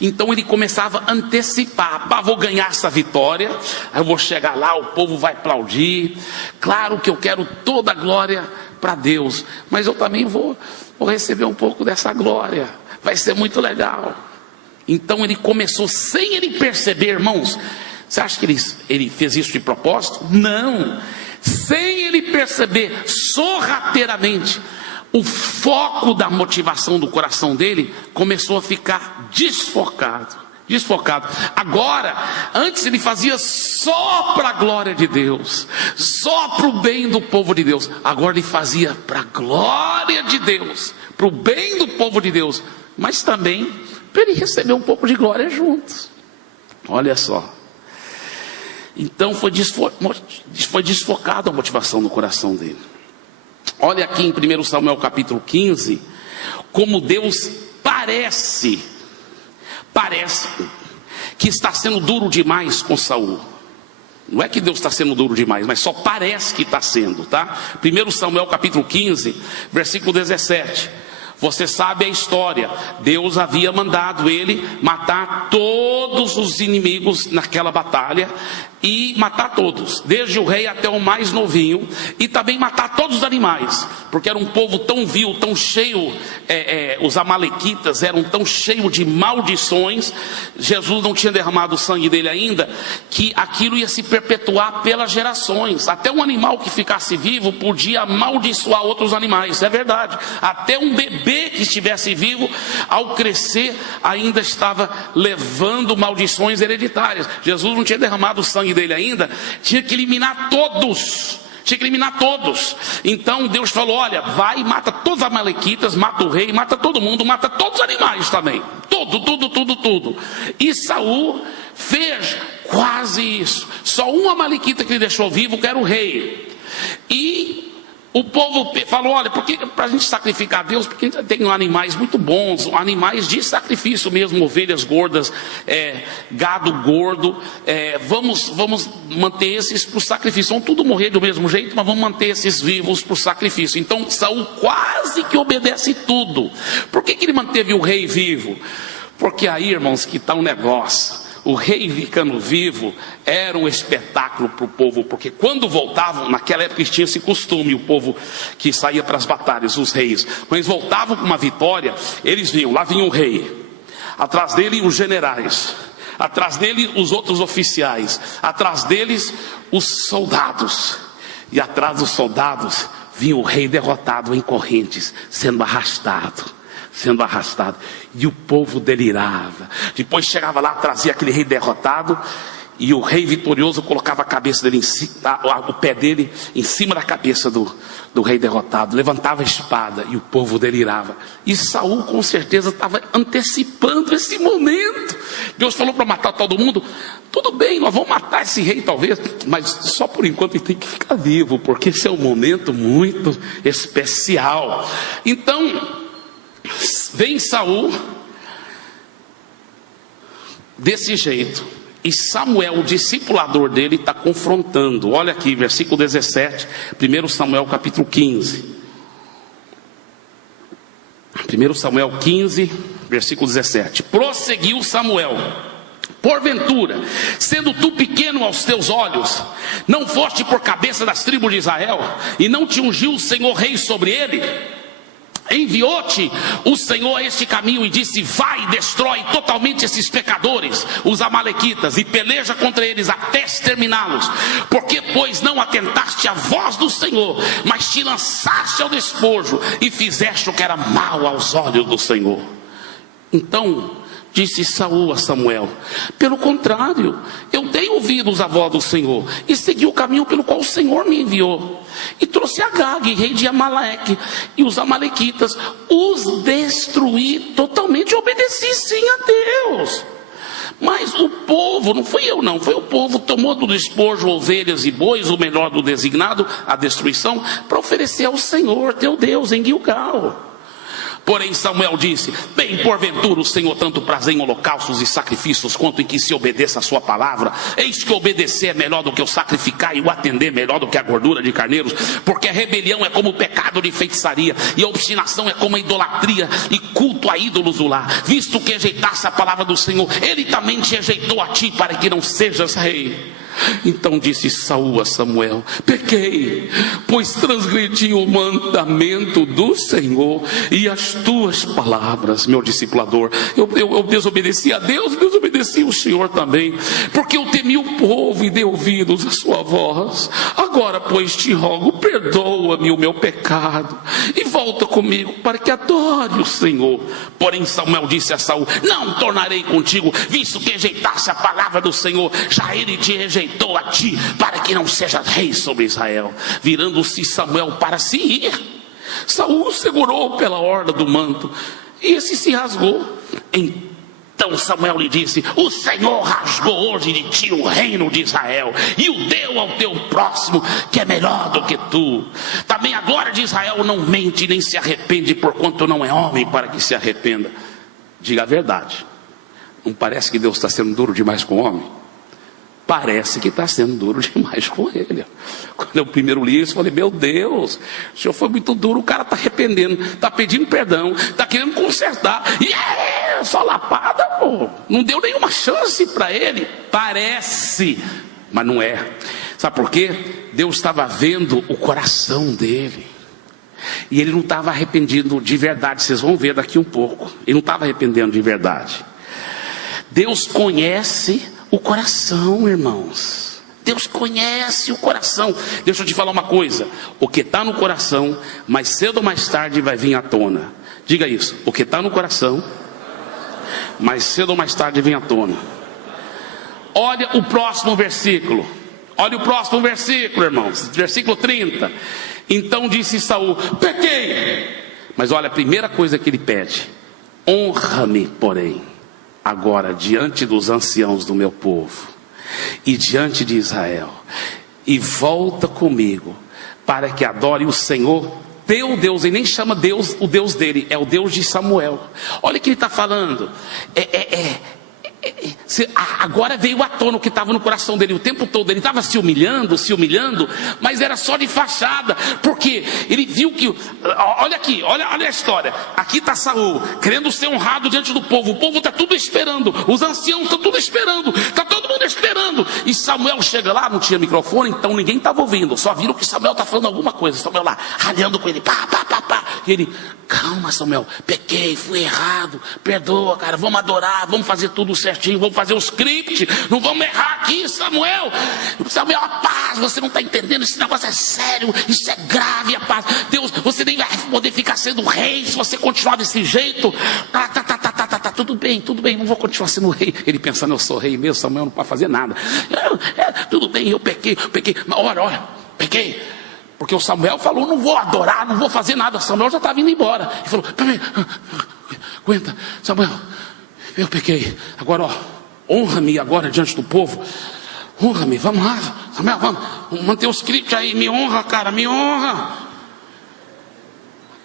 Então ele começava a antecipar: vou ganhar essa vitória, aí eu vou chegar lá, o povo vai aplaudir, claro que eu quero toda a glória para Deus, mas eu também vou receber um pouco dessa glória, vai ser muito legal. Então ele começou, sem ele perceber, irmãos. Você acha que ele fez isso de propósito? Não, sem ele perceber, sorrateiramente, o foco da motivação do coração dele começou a ficar desfocado. Agora, antes ele fazia só para a glória de Deus, só para o bem do povo de Deus. Agora ele fazia para a glória de Deus, para o bem do povo de Deus, mas também para ele receber um pouco de glória juntos. Olha só. Então foi desfocado a motivação do coração dele. Olha aqui em 1 Samuel capítulo 15, como Deus parece que está sendo duro demais com Saul. Não é que Deus está sendo duro demais, mas só parece que está sendo, tá? 1 Samuel capítulo 15, versículo 17. Você sabe a história. Deus havia mandado ele matar todos os inimigos naquela batalha. E matar todos, desde o rei até o mais novinho. E também matar todos os animais, porque era um povo tão vil, tão cheio, os amalequitas eram tão cheios de maldições. Jesus não tinha derramado o sangue dele ainda, que aquilo ia se perpetuar pelas gerações. Até um animal que ficasse vivo podia amaldiçoar outros animais, é verdade. Até um bebê que estivesse vivo, ao crescer, ainda estava levando maldições hereditárias. Jesus não tinha derramado o sangue dele ainda, tinha que eliminar todos. Então Deus falou: olha, vai e mata todos os amalequitas, mata o rei, mata todo mundo, mata todos os animais também, tudo. E Saul fez quase isso. Só um amalequita que ele deixou vivo, que era o rei. E o povo falou: olha, porque para a gente sacrificar a Deus, porque a gente tem animais muito bons, animais de sacrifício mesmo, ovelhas gordas, gado gordo, vamos manter esses para o sacrifício. Vão tudo morrer do mesmo jeito, mas vamos manter esses vivos para o sacrifício. Então Saul quase que obedece tudo. Por que ele manteve o rei vivo? Porque aí, irmãos, que está um negócio. O rei ficando vivo era um espetáculo para o povo, porque quando voltavam, naquela época tinha esse costume, o povo que saía para as batalhas, os reis, quando eles voltavam com uma vitória, eles viam: lá vinha o rei, atrás dele os generais, atrás dele os outros oficiais, atrás deles os soldados, e atrás dos soldados vinha o rei derrotado em correntes, sendo arrastado, e o povo delirava. Depois chegava lá, trazia aquele rei derrotado, e o rei vitorioso colocava a cabeça dele o pé dele em cima da cabeça do rei derrotado, levantava a espada, e o povo delirava. E Saul com certeza estava antecipando esse momento. Deus falou para matar todo mundo. Tudo bem, nós vamos matar esse rei talvez, mas só por enquanto ele tem que ficar vivo, porque esse é um momento muito especial. Então vem Saul desse jeito, e Samuel, o discipulador dele, está confrontando. Olha aqui, versículo 17, 1 Samuel capítulo 15. 1 Samuel 15, versículo 17. Prosseguiu Samuel: porventura, sendo tu pequeno aos teus olhos, não foste por cabeça das tribos de Israel, e não te ungiu o Senhor rei sobre ele? Enviou-te o Senhor a este caminho e disse: vai e destrói totalmente esses pecadores, os amalequitas, e peleja contra eles até exterminá-los. Porque pois não atentaste à voz do Senhor, mas te lançaste ao despojo e fizeste o que era mal aos olhos do Senhor. Então disse Saul a Samuel: pelo contrário, eu dei ouvidos à voz do Senhor e segui o caminho pelo qual o Senhor me enviou. E trouxe Agag, rei de Amaleque, e os amalequitas, os destruí totalmente. Eu obedeci sim a Deus. Mas o povo, não fui eu não, foi o povo, tomou do despojo ovelhas e bois, o melhor do designado, a destruição, para oferecer ao Senhor teu Deus em Gilgal. Porém Samuel disse: bem, porventura o Senhor tanto prazer em holocaustos e sacrifícios, quanto em que se obedeça a sua palavra. Eis que obedecer é melhor do que o sacrificar, e o atender melhor do que a gordura de carneiros. Porque a rebelião é como o pecado de feitiçaria, e a obstinação é como a idolatria e culto a ídolos do lar. Visto que rejeitasse a palavra do Senhor, ele também te rejeitou a ti, para que não sejas rei. Então disse Saul a Samuel: pequei, pois transgredi o mandamento do Senhor e as tuas palavras. Meu discipulador, eu desobedeci a Deus, desobedeci o Senhor também, porque eu temi o povo e dei ouvidos à sua voz. Agora pois te rogo, perdoa-me o meu pecado e volta comigo, para que adore o Senhor. Porém Samuel disse a Saul: não tornarei contigo, visto que rejeitaste a palavra do Senhor. Já ele te rejeitou a ti, para que não sejas rei sobre Israel. Virando-se Samuel para se ir, Saul segurou pela orla do manto, e esse se rasgou. Então Samuel lhe disse: o Senhor rasgou hoje de ti o reino de Israel, e o deu ao teu próximo, que é melhor do que tu. Também a glória de Israel não mente nem se arrepende, porquanto não é homem para que se arrependa. Diga a verdade, não parece que Deus está sendo duro demais com o homem? Parece que está sendo duro demais com ele. Quando eu primeiro li isso, eu falei: meu Deus, o Senhor foi muito duro. O cara está arrependendo, está pedindo perdão, está querendo consertar, e só lapada, pô. Não deu nenhuma chance para ele. Parece, mas não é. Sabe por quê? Deus estava vendo o coração dele, e ele não estava arrependido de verdade. Vocês vão ver daqui um pouco. Ele não estava arrependendo de verdade. Deus conhece o coração, irmãos. Deus conhece o coração. Deixa eu te falar uma coisa: o que está no coração, mais cedo ou mais tarde vai vir à tona. Diga isso: o que está no coração, mais cedo ou mais tarde vem à tona. Olha o próximo versículo. Olha o próximo versículo, irmãos. Versículo 30. Então disse Saul: pequei. Mas olha a primeira coisa que ele pede: honra-me, porém, agora diante dos anciãos do meu povo e diante de Israel, e volta comigo, para que adore o Senhor teu Deus. Ele nem chama Deus o Deus dele, é o Deus de Samuel. Olha o que ele está falando. Agora veio à tona o que estava no coração dele o tempo todo. Ele estava se humilhando, mas era só de fachada, porque ele viu que, olha aqui, olha a história. Aqui está Saul querendo ser honrado diante do povo. O povo está tudo esperando, os anciãos estão tudo esperando, está todo mundo esperando. E Samuel chega lá, não tinha microfone, então ninguém estava ouvindo, só viram que Samuel está falando alguma coisa. Samuel lá, ralhando com ele, pá. E ele: calma, Samuel, pequei, fui errado, perdoa, cara, vamos adorar, vamos fazer tudo certinho, vamos fazer o script, não vamos errar aqui, Samuel, a paz, você não está entendendo, esse negócio é sério, isso é grave, a paz, Deus, você nem vai poder ficar sendo rei se você continuar desse jeito. Tudo bem, não vou continuar sendo rei. Ele pensando: eu sou rei mesmo, Samuel não pode fazer nada. Tudo bem, eu pequei, mas olha, pequei. Porque o Samuel falou: não vou adorar, não vou fazer nada. Samuel já estava indo embora. Ele falou: peraí, aguenta, Samuel, eu pequei. Agora, honra-me agora diante do povo. Honra-me, vamos lá, Samuel, vamos manter o script aí. Me honra, cara, me honra.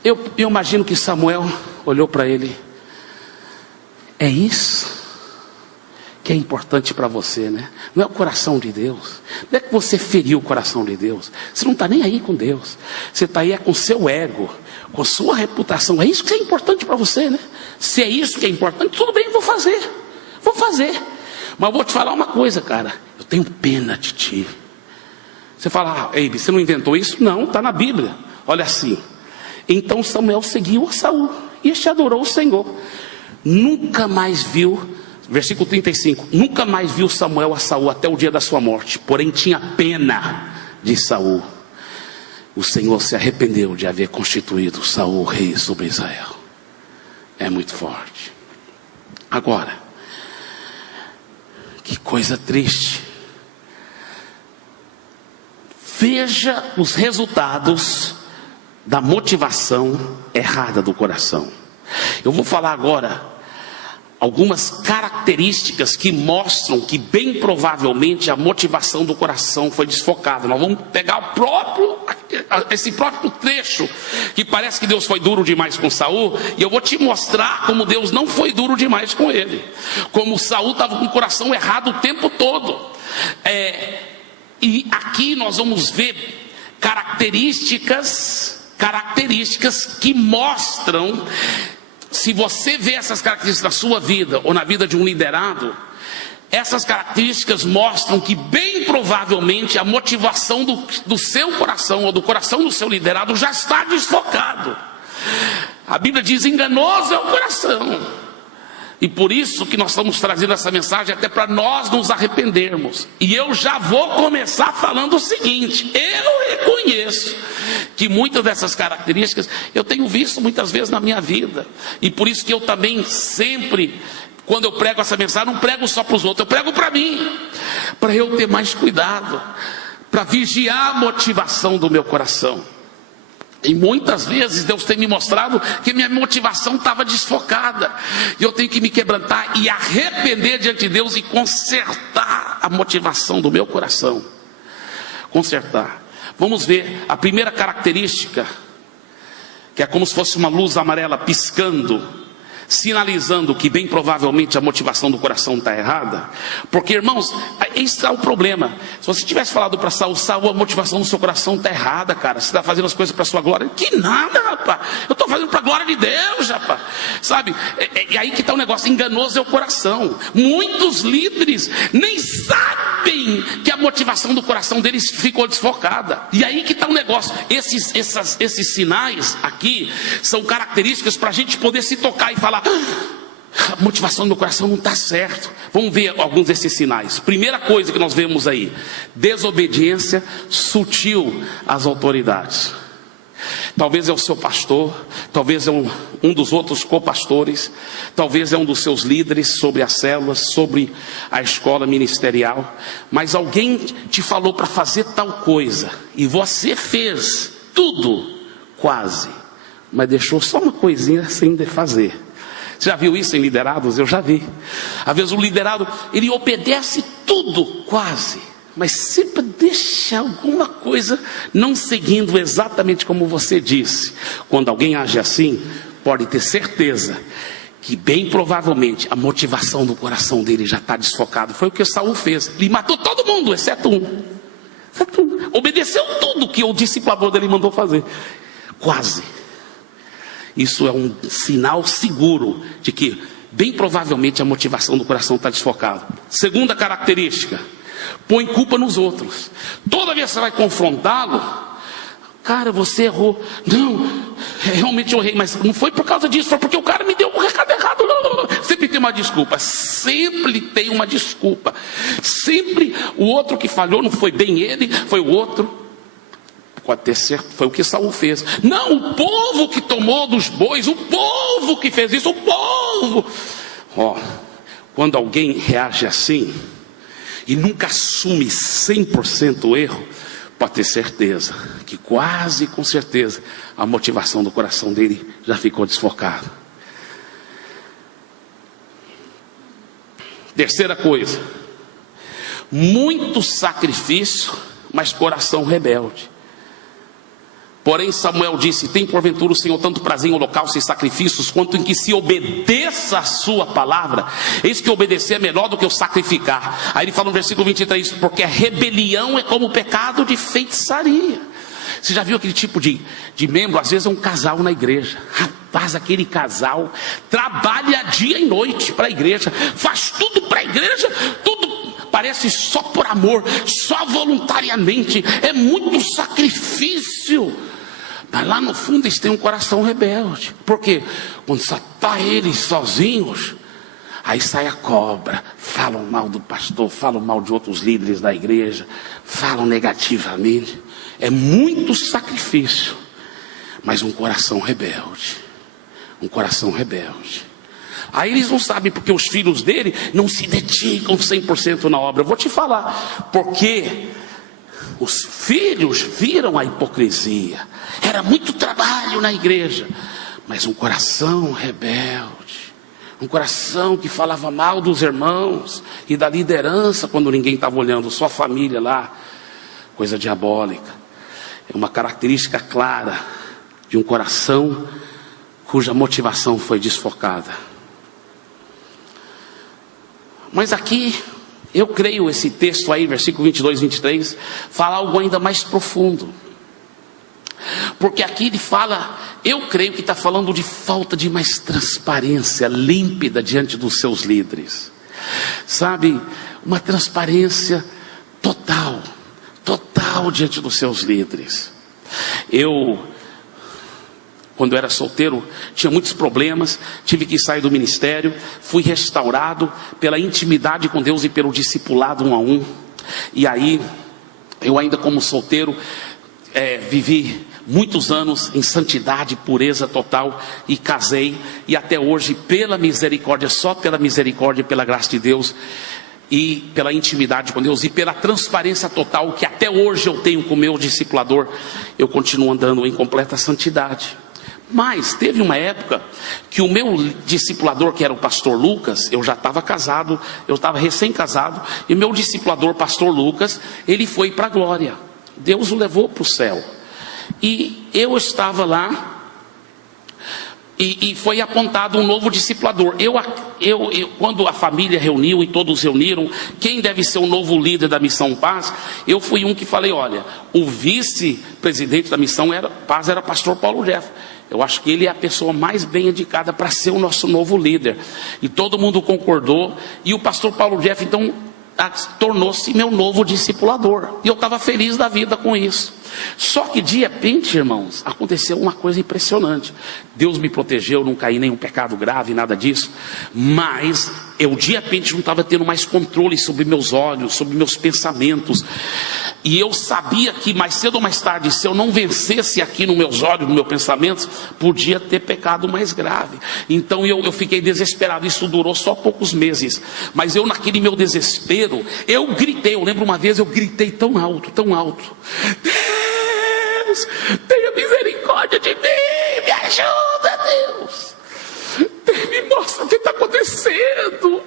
Eu imagino que Samuel olhou para ele: é isso que é importante para você, né? Não é o coração de Deus. Não é que você feriu o coração de Deus. Você não está nem aí com Deus. Você está aí com seu ego, com sua reputação. É isso que é importante para você, né? Se é isso que é importante, tudo bem, vou fazer. Mas vou te falar uma coisa, cara. Eu tenho pena de ti. Você fala: Eibe, você não inventou isso? Não, está na Bíblia. Olha assim: Então Samuel seguiu a Saul, e este adorou o Senhor. Nunca mais viu, versículo 35, nunca mais viu Samuel a Saul até o dia da sua morte, porém tinha pena de Saul. O Senhor se arrependeu de haver constituído Saul rei sobre Israel. É muito forte. Agora, que coisa triste. Veja os resultados da motivação errada do coração. Eu vou falar agora algumas características que mostram que bem provavelmente a motivação do coração foi desfocada. Nós vamos pegar esse próprio trecho que parece que Deus foi duro demais com Saul, e eu vou te mostrar como Deus não foi duro demais com ele, como Saul estava com o coração errado o tempo todo. E aqui nós vamos ver características que mostram. Se você vê essas características na sua vida ou na vida de um liderado, essas características mostram que bem provavelmente a motivação do seu coração ou do coração do seu liderado já está desfocado. A Bíblia diz: enganoso é o coração. E por isso que nós estamos trazendo essa mensagem, até para nós nos arrependermos. E eu já vou começar falando o seguinte: eu reconheço que muitas dessas características eu tenho visto muitas vezes na minha vida. E por isso que eu também sempre, quando eu prego essa mensagem, não prego só para os outros, eu prego para mim, para eu ter mais cuidado, para vigiar a motivação do meu coração. E muitas vezes Deus tem me mostrado que minha motivação estava desfocada, e eu tenho que me quebrantar e arrepender diante de Deus e consertar a motivação do meu coração. Consertar. Vamos ver a primeira característica, que é como se fosse uma luz amarela piscando, sinalizando que bem provavelmente a motivação do coração está errada. Porque, irmãos, esse é o problema. Se você tivesse falado para Saul: Saul, a motivação do seu coração está errada, cara, você está fazendo as coisas para a sua glória. Que nada, rapaz, eu estou fazendo para a glória de Deus, rapaz. Sabe, e aí que está o negócio. Enganoso é o coração. Muitos líderes nem sabem que a motivação do coração deles ficou desfocada. E aí que está o negócio. Esses sinais aqui são características para a gente poder se tocar e falar: a motivação do meu coração não está certo. Vamos ver alguns desses sinais. Primeira coisa que nós vemos aí: desobediência sutil às autoridades. Talvez é o seu pastor, talvez é um dos outros copastores, talvez é um dos seus líderes sobre as células, sobre a escola ministerial, mas alguém te falou para fazer tal coisa, e você fez tudo, quase, mas deixou só uma coisinha sem fazer. Você já viu isso em liderados? Eu já vi. Às vezes o liderado, ele obedece tudo, quase, mas sempre deixa alguma coisa não seguindo exatamente como você disse. Quando alguém age assim, pode ter certeza que bem provavelmente a motivação do coração dele já está desfocado. Foi o que Saul fez. Ele matou todo mundo, exceto um. Obedeceu tudo que o discipulador dele mandou fazer, quase. Isso é um sinal seguro de que bem provavelmente a motivação do coração está desfocada. Segunda característica: põe culpa nos outros. Toda vez que você vai confrontá-lo: cara, você errou. Não, realmente eu errei, mas não foi por causa disso, foi porque o cara me deu um recado errado. Não. Sempre tem uma desculpa. Sempre tem uma desculpa. Sempre o outro que falhou, não foi bem ele, foi o outro. Pode ter certo, foi o que Saul fez. Não, o povo que tomou dos bois, o povo que fez isso, o povo. Quando alguém reage assim e nunca assume 100% o erro, pode ter certeza que quase com certeza a motivação do coração dele já ficou desfocada. Terceira coisa: muito sacrifício, mas coração rebelde. Porém Samuel disse: tem porventura o Senhor tanto prazer em holocaustos e sacrifícios, quanto em que se obedeça a sua palavra? Eis que obedecer é melhor do que o sacrificar. Aí ele fala no versículo 23: porque a rebelião é como o pecado de feitiçaria. Você já viu aquele tipo de membro? Às vezes é um casal na igreja. Rapaz, aquele casal trabalha dia e noite para a igreja, faz tudo para a igreja, tudo parece só por amor, só voluntariamente, é muito sacrifício, Mas lá no fundo eles têm um coração rebelde. Por quê? Quando só está eles sozinhos, aí sai a cobra, falam mal do pastor, falam mal de outros líderes da igreja, falam negativamente. É muito sacrifício, mas um coração rebelde. Um coração rebelde. Aí eles não sabem porque os filhos dele não se dedicam 100% na obra. Eu vou te falar, porque os filhos viram a hipocrisia. Era muito trabalho na igreja, mas um coração rebelde, um coração que falava mal dos irmãos e da liderança quando ninguém estava olhando, sua família lá, coisa diabólica. É uma característica clara de um coração cuja motivação foi desfocada. Mas aqui, eu creio esse texto aí, versículo 22 e 23, fala algo ainda mais profundo. Porque aqui ele fala, eu creio que está falando de falta de mais transparência límpida diante dos seus líderes. Sabe, uma transparência total diante dos seus líderes. Quando eu era solteiro, tinha muitos problemas, tive que sair do ministério, fui restaurado pela intimidade com Deus e pelo discipulado 1 a 1. E aí, eu ainda como solteiro, vivi muitos anos em santidade, pureza total, e casei, e até hoje, pela misericórdia, só pela misericórdia e pela graça de Deus, e pela intimidade com Deus, e pela transparência total, que até hoje eu tenho com o meu discipulador, eu continuo andando em completa santidade. Mas teve uma época que o meu discipulador, que era o pastor Lucas, eu já estava casado, eu estava recém-casado, e meu discipulador, pastor Lucas, ele foi para a glória, Deus o levou para o céu, e eu estava lá, e foi apontado um novo discipulador. Quando a família reuniu e todos reuniram, quem deve ser o novo líder da Missão Paz, eu fui um que falei, olha, o vice-presidente da Missão Paz era pastor Paulo Jeff. Eu acho que ele é a pessoa mais bem indicada para ser o nosso novo líder. E todo mundo concordou, e o pastor Paulo Jeff então tornou-se meu novo discipulador, e eu estava feliz da vida com isso. Só que de repente, irmãos, aconteceu uma coisa impressionante. Deus me protegeu, não caí em nenhum pecado grave, nada disso, mas eu de repente não estava tendo mais controle sobre meus olhos, sobre meus pensamentos, e eu sabia que mais cedo ou mais tarde, se eu não vencesse aqui nos meus olhos, nos meus pensamentos, podia ter pecado mais grave. Então eu fiquei desesperado. Isso durou só poucos meses, mas eu naquele meu desespero, eu gritei. Eu lembro uma vez, eu gritei tão alto, Deus, tenha misericórdia de mim, me ajuda, Deus, me mostra o que está acontecendo.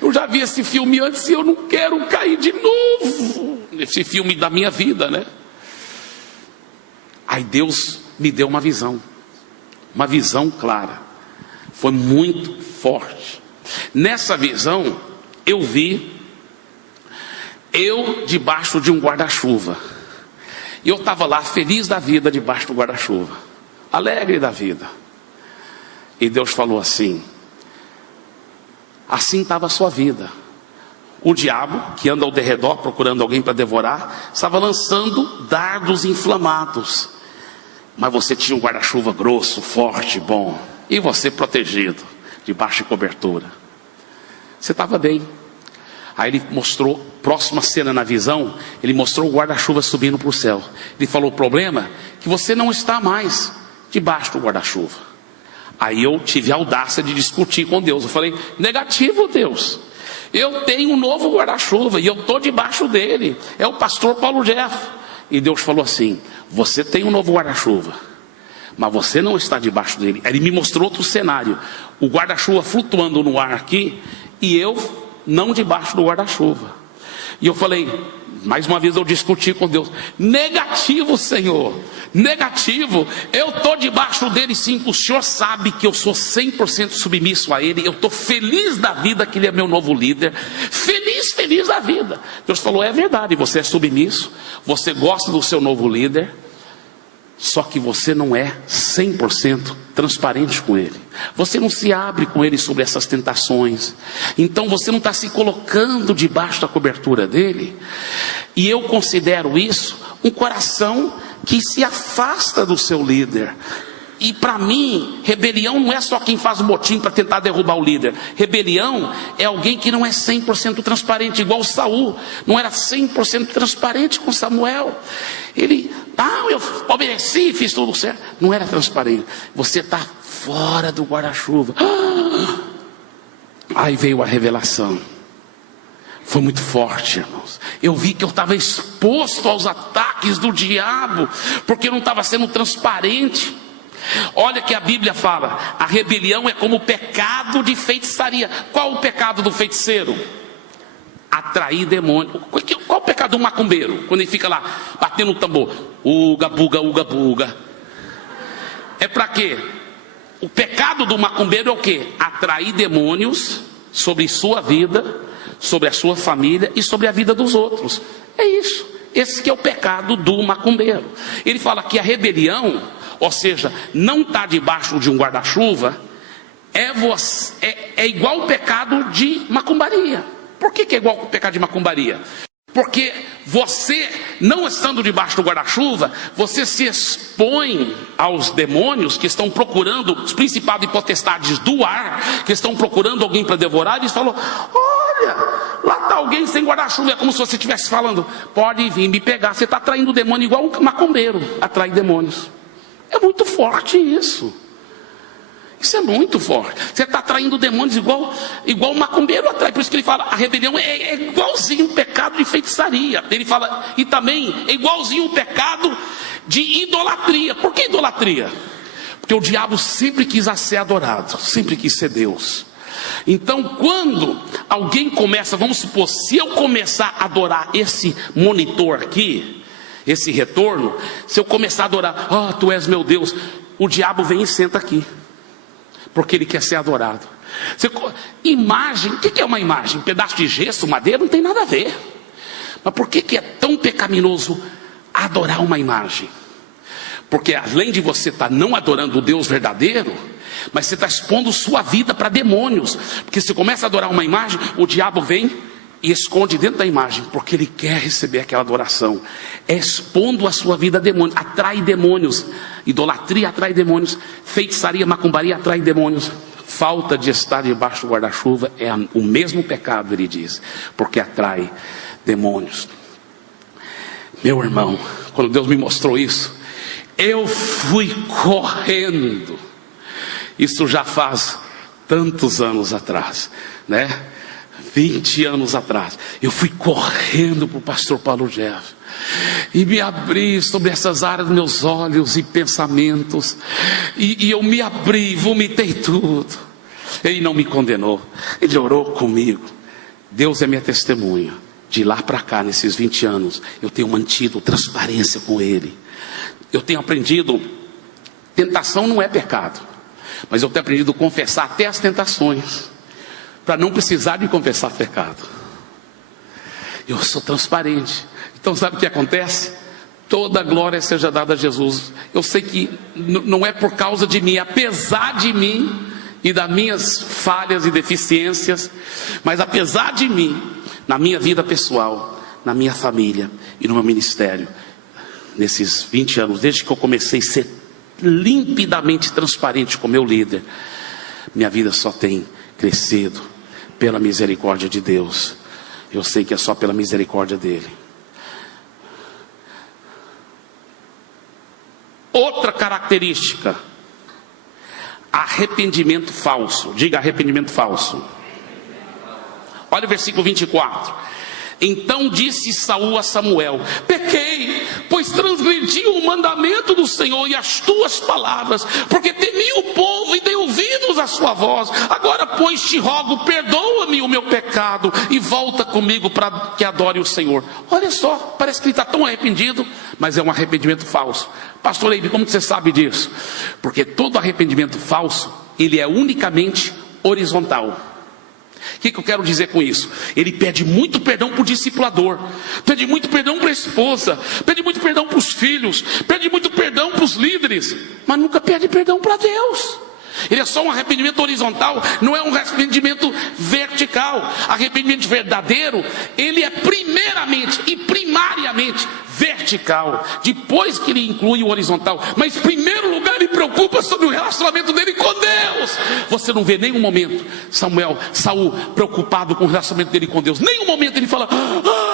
Eu já vi esse filme antes e eu não quero cair de novo. Esse filme da minha vida, né? Aí Deus me deu uma visão clara, foi muito forte. Nessa visão, eu vi eu debaixo de um guarda-chuva, e eu estava lá feliz da vida, debaixo do guarda-chuva, alegre da vida. E Deus falou assim: assim estava a sua vida. O diabo, que anda ao derredor procurando alguém para devorar, estava lançando dardos inflamados, mas você tinha um guarda-chuva grosso, forte, bom, e você protegido, debaixo de cobertura. Você estava bem. Aí ele mostrou, próxima cena na visão, ele mostrou o guarda-chuva subindo para o céu. Ele falou: o problema é que você não está mais debaixo do guarda-chuva. Aí eu tive a audácia de discutir com Deus. Eu falei: negativo, Deus, eu tenho um novo guarda-chuva e eu estou debaixo dele, é o pastor Paulo Jeff. E Deus falou assim: você tem um novo guarda-chuva, mas você não está debaixo dele. Aí ele me mostrou outro cenário, o guarda-chuva flutuando no ar aqui, e eu não debaixo do guarda-chuva. E eu falei, mais uma vez eu discuti com Deus: negativo, Senhor, negativo, eu estou debaixo dele sim, o Senhor sabe que eu sou 100% submisso a ele, eu estou feliz da vida que ele é meu novo líder, feliz da vida. Deus falou: é verdade, você é submisso, você gosta do seu novo líder, só que você não é 100% transparente com ele, você não se abre com ele sobre essas tentações, então você não está se colocando debaixo da cobertura dele. E eu considero isso um coração que se afasta do seu líder. E para mim, rebelião não é só quem faz o motim para tentar derrubar o líder. Rebelião é alguém que não é 100% transparente, igual Saul. Não era 100% transparente com Samuel. Ele, eu obedeci, fiz tudo certo. Não era transparente. Você está fora do guarda-chuva. Aí veio a revelação. Foi muito forte, irmãos. Eu vi que eu estava exposto aos ataques do diabo, porque eu não estava sendo transparente. Olha que a Bíblia fala, a rebelião é como o pecado de feitiçaria. Qual o pecado do feiticeiro? Atrair demônio. Qual o pecado do macumbeiro? Quando ele fica lá batendo o tambor, uga, buga, uga, buga. É para quê? O pecado do macumbeiro é o quê? Atrair demônios sobre sua vida, sobre a sua família e sobre a vida dos outros. É isso. Esse que é o pecado do macumbeiro. Ele fala que a rebelião, ou seja, não está debaixo de um guarda-chuva, é igual o pecado de macumbaria. Por que é igual o pecado de macumbaria? Porque você, não estando debaixo do guarda-chuva, você se expõe aos demônios que estão procurando, os principados e potestades do ar, que estão procurando alguém para devorar. Eles falam, olha, lá está alguém sem guarda-chuva. É como se você estivesse falando, pode vir me pegar. Você está atraindo o demônio igual um macumbeiro atrai demônios. É muito forte isso. Isso é muito forte. Você está atraindo demônios igual o macumbeiro atrai. Por isso que ele fala, a rebelião é igualzinho o pecado de feitiçaria. Ele fala, e também é igualzinho o pecado de idolatria. Por que idolatria? Porque o diabo sempre quis ser adorado, sempre quis ser Deus. Então quando alguém começa, vamos supor, se eu começar a adorar esse monitor aqui, esse retorno, se eu começar a adorar, tu és meu Deus, o diabo vem e senta aqui, porque ele quer ser adorado. Imagem, o que é uma imagem? Um pedaço de gesso, madeira, não tem nada a ver. Mas por que é tão pecaminoso adorar uma imagem? Porque além de você estar não adorando o Deus verdadeiro, mas você está expondo sua vida para demônios. Porque se começa a adorar uma imagem, o diabo vem e esconde dentro da imagem, porque ele quer receber aquela adoração. É expondo a sua vida a demônios, atrai demônios. Idolatria atrai demônios, feitiçaria, macumbaria atrai demônios. Falta de estar debaixo do guarda-chuva é o mesmo pecado, ele diz, porque atrai demônios. Meu irmão, quando Deus me mostrou isso, eu fui correndo. Isso já faz tantos anos atrás, né? 20 anos atrás, eu fui correndo para o pastor Paulo Jeff e me abri sobre essas áreas dos meus olhos e pensamentos, e eu me abri, vomitei tudo. Ele não me condenou, ele orou comigo. Deus é minha testemunha. De lá para cá, nesses 20 anos, eu tenho mantido transparência com ele. Eu tenho aprendido, tentação não é pecado, mas eu tenho aprendido a confessar até as tentações, para não precisar de confessar pecado. Eu sou transparente. Então sabe o que acontece? Toda a glória seja dada a Jesus. Eu sei que não é por causa de mim, apesar de mim e das minhas falhas e deficiências, mas apesar de mim, na minha vida pessoal, na minha família e no meu ministério, nesses 20 anos, desde que eu comecei a ser limpidamente transparente com meu líder, minha vida só tem crescido pela misericórdia de Deus. Eu sei que é só pela misericórdia dele. Outra característica, arrependimento falso. Diga arrependimento falso. Olha o versículo 24. Então disse Saul a Samuel: pequei, pois transgredi o mandamento do Senhor e as tuas palavras, porque temi o povo e dei ouvidos à sua voz. Agora pois te rogo, perdoa-me o meu pecado e volta comigo para que adore o Senhor. Olha só, parece que ele está tão arrependido, mas é um arrependimento falso. Pastor Levi, como que você sabe disso? Porque todo arrependimento falso, ele é unicamente horizontal. O que eu quero dizer com isso? Ele pede muito perdão para o discipulador, pede muito perdão para a esposa, pede muito perdão para os filhos, pede muito perdão para os líderes, mas nunca pede perdão para Deus. Ele é só um arrependimento horizontal, não é um arrependimento vertical. Arrependimento verdadeiro, ele é primeiramente e primariamente vertical, depois que ele inclui o horizontal, mas em primeiro lugar ele preocupa sobre o relacionamento dele com Deus. Você não vê nenhum momento Saul preocupado com o relacionamento dele com Deus. Nenhum momento ele fala: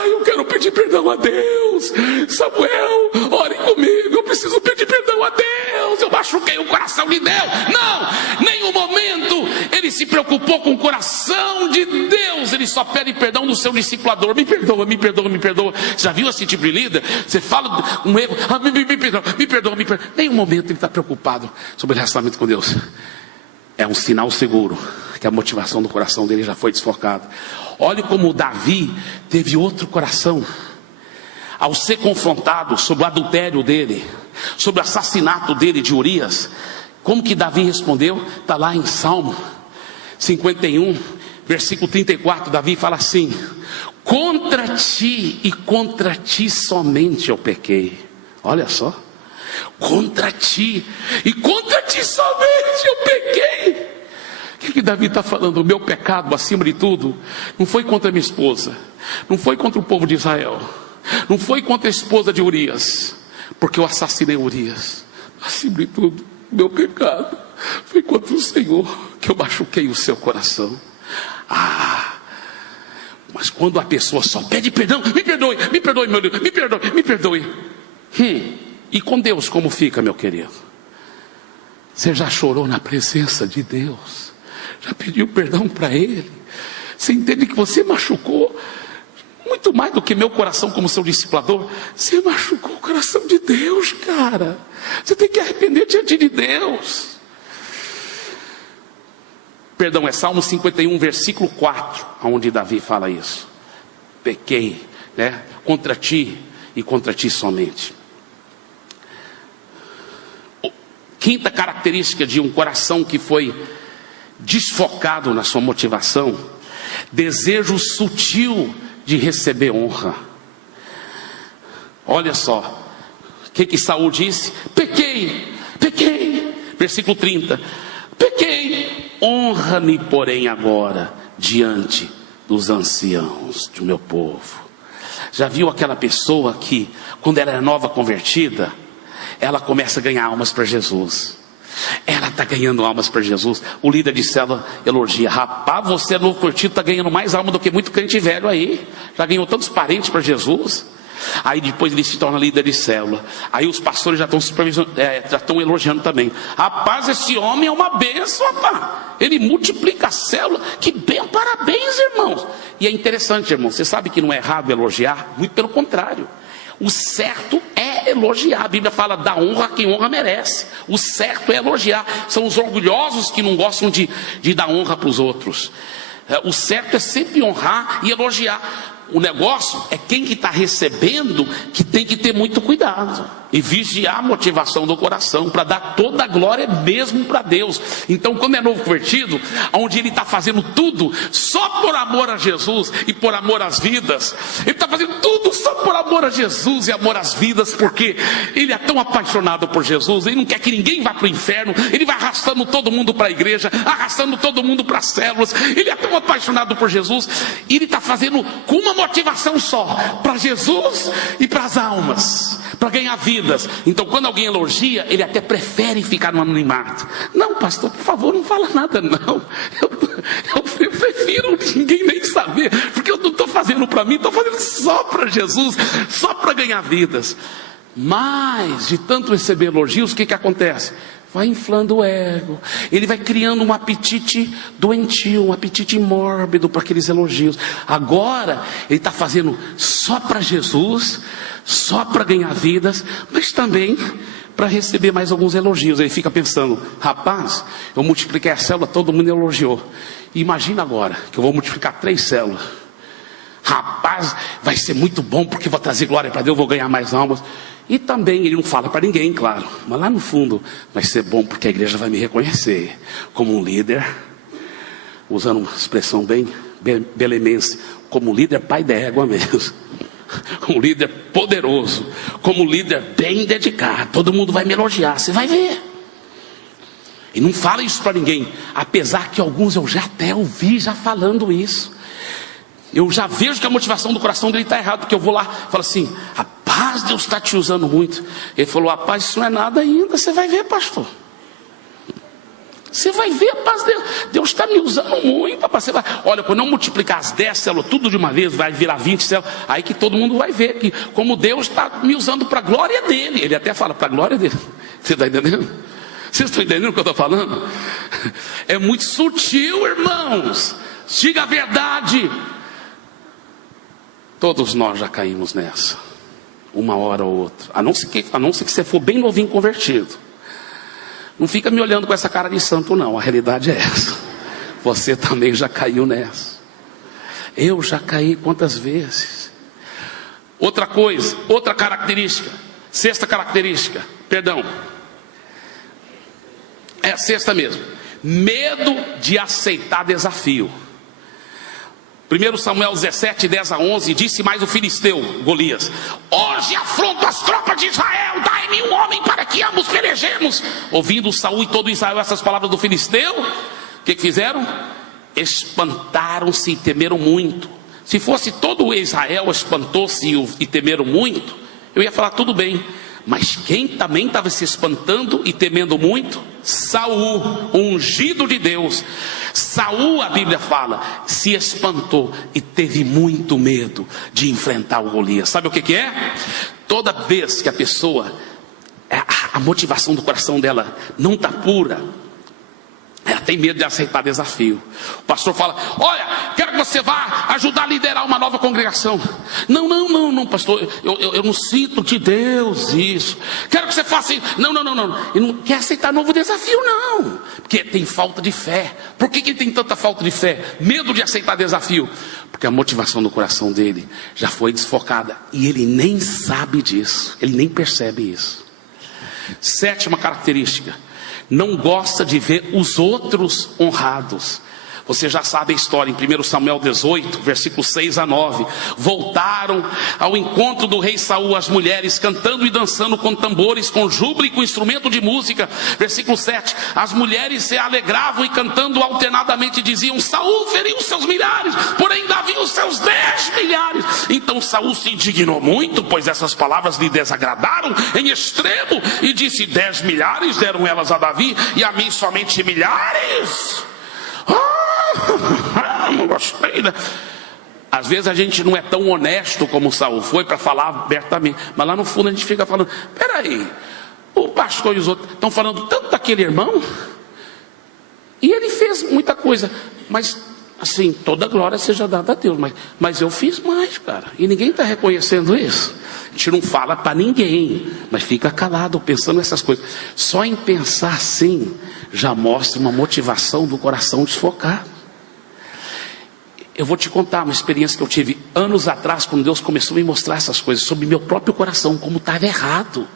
eu quero pedir perdão a Deus. Samuel, ore comigo, eu preciso pedir perdão a Deus, eu machuquei o coração de Deus. Não, nenhum momento ele se preocupou com o coração de Deus. Ele só pede perdão do seu discipulador: me perdoa, me perdoa, me perdoa. Você já viu esse tipo de líder? Você fala um erro: me perdoa, me perdoa. Nenhum momento ele está preocupado sobre o relacionamento com Deus. É um sinal seguro que a motivação do coração dele já foi desfocada. Olhe como Davi teve outro coração ao ser confrontado sobre o adultério dele, sobre o assassinato dele de Urias. Como que Davi respondeu? Está lá em Salmo 51, versículo 34. Davi fala assim: contra ti e contra ti somente eu pequei. Olha só, contra ti e contra ti somente eu pequei. O que Davi está falando? O meu pecado, acima de tudo, não foi contra minha esposa, não foi contra o povo de Israel, não foi contra a esposa de Urias, porque eu assassinei Urias. Acima de tudo, meu pecado foi contra o Senhor, que eu machuquei o seu coração. Mas quando a pessoa só pede perdão: me perdoe, me perdoe, meu Deus, me perdoe, me perdoe. E com Deus como fica, meu querido? Você já chorou na presença de Deus? Já pediu perdão para Ele? Você entende que você machucou muito mais do que meu coração como seu discipulador? Você machucou o coração de Deus, cara. Você tem que arrepender diante de Deus. Perdão, é Salmo 51, versículo 4, onde Davi fala isso. Pequei, né? Contra ti e contra ti somente. Quinta característica de um coração que foi desfocado na sua motivação: desejo sutil de receber honra. Olha só, o que Saul disse? Pequei, versículo 30, pequei, honra-me porém agora diante dos anciãos do meu povo. Já viu aquela pessoa que, quando ela é nova convertida, ela começa a ganhar almas para Jesus? Ela está ganhando almas para Jesus. O líder de célula elogia: rapaz, você é novo convertido, está ganhando mais alma do que muito crente velho aí. Já ganhou tantos parentes para Jesus. Aí depois ele se torna líder de célula. Aí os pastores já estão elogiando também: rapaz, esse homem é uma bênção, rapaz. Ele multiplica a célula. Que bem, parabéns, irmãos. E é interessante, irmão, você sabe que não é errado elogiar? Muito pelo contrário. O certo é elogiar. A Bíblia fala: dá honra a quem honra merece. O certo é elogiar. São os orgulhosos que não gostam de dar honra para os outros. O certo é sempre honrar e elogiar. O negócio é quem que está recebendo que tem que ter muito cuidado e vigiar a motivação do coração para dar toda a glória mesmo para Deus. Então, quando é novo convertido, onde ele está fazendo tudo só por amor a Jesus e por amor às vidas, ele está fazendo tudo só por amor a Jesus e amor às vidas, porque ele é tão apaixonado por Jesus, ele não quer que ninguém vá para o inferno. Ele vai arrastando todo mundo para a igreja, arrastando todo mundo para as células. Ele é tão apaixonado por Jesus, e ele está fazendo com uma motivação só: para Jesus e para as almas, para ganhar vidas. Então, quando alguém elogia, ele até prefere ficar no anonimato. Não, pastor, por favor, não fala nada não. Eu prefiro ninguém nem saber, porque eu não estou fazendo para mim, estou fazendo só para Jesus, só para ganhar vidas. Mas de tanto receber elogios, o que acontece? Vai inflando o ego. Ele vai criando um apetite doentio, um apetite mórbido para aqueles elogios. Agora ele está fazendo só para Jesus, só para ganhar vidas, mas também para receber mais alguns elogios. Ele fica pensando: rapaz, eu multipliquei a célula, todo mundo elogiou. Imagina agora que eu vou multiplicar 3 células. Rapaz, vai ser muito bom, porque vou trazer glória para Deus, vou ganhar mais almas. E também ele não fala para ninguém, claro, mas lá no fundo vai ser bom, porque a igreja vai me reconhecer como um líder, usando uma expressão bem belemense, como líder pai d'égua mesmo, um líder poderoso, como líder bem dedicado. Todo mundo vai me elogiar, você vai ver. E não fala isso para ninguém, apesar que alguns eu já até ouvi já falando isso. Eu já vejo que a motivação do coração dele está errada, porque eu vou lá e falo assim: rapaz, mas Deus está te usando muito. Ele falou, rapaz, isso não é nada ainda, você vai ver, pastor. Você vai ver, rapaz, Deus está me usando muito, rapaz. Você vai, olha, quando eu multiplicar as 10 células, tudo de uma vez, vai virar 20 células, aí que todo mundo vai ver que como Deus está me usando para a glória dele. Ele até fala, para a glória dele. Você está entendendo? Vocês estão entendendo o que eu estou falando? É muito sutil, irmãos. Diga a verdade. Todos nós já caímos nessa, uma hora ou outra. A não ser que você for bem novinho convertido. Não fica me olhando com essa cara de santo, não. A realidade é essa. Você também já caiu nessa. Eu já caí quantas vezes. Outra coisa, outra característica. Sexta característica, perdão. É a sexta mesmo. Medo de aceitar desafio. 1 Samuel 17, 10 a 11, disse mais o filisteu, Golias: hoje afronto as tropas de Israel, dai-me um homem para que ambos pelejemos. Ouvindo Saul e todo Israel essas palavras do filisteu, o que fizeram? Espantaram-se e temeram muito. Se fosse todo Israel espantou-se e temeram muito, eu ia falar tudo bem. Mas quem também estava se espantando e temendo muito? Saul, ungido de Deus. Saul, a Bíblia fala, se espantou e teve muito medo de enfrentar o Golias. Sabe o que é? Toda vez que a pessoa, a motivação do coração dela não está pura, ela tem medo de aceitar desafio. O pastor fala, olha, quero que você vá ajudar a liderar uma nova congregação. Não, pastor, eu não sinto de Deus isso. Quero que você faça isso. Não. Ele não quer aceitar novo desafio, não. Porque tem falta de fé. Por que ele tem tanta falta de fé? Medo de aceitar desafio. Porque a motivação do coração dele já foi desfocada. E ele nem sabe disso. Ele nem percebe isso. Sétima característica: não gosta de ver os outros honrados. Você já sabe a história, em 1 Samuel 18, versículos 6 a 9. Voltaram ao encontro do rei Saul as mulheres, cantando e dançando com tambores, com júbilo e com instrumento de música. Versículo 7. As mulheres se alegravam e cantando alternadamente diziam: Saul feriu seus milhares, porém Davi os seus 10 milhares. Então Saul se indignou muito, pois essas palavras lhe desagradaram em extremo, e disse: 10 milhares deram elas a Davi, e a mim somente milhares. Não gostei, né? Às vezes a gente não é tão honesto como Saul foi para falar abertamente, mas lá no fundo a gente fica falando: peraí, o pastor e os outros estão falando tanto daquele irmão, e ele fez muita coisa, mas assim, toda glória seja dada a Deus, mas eu fiz mais, cara, e ninguém está reconhecendo isso. A gente não fala para ninguém, mas fica calado pensando nessas coisas. Só em pensar assim já mostra uma motivação do coração desfocado. Eu vou te contar uma experiência que eu tive anos atrás, quando Deus começou a me mostrar essas coisas sobre meu próprio coração, como estava errado,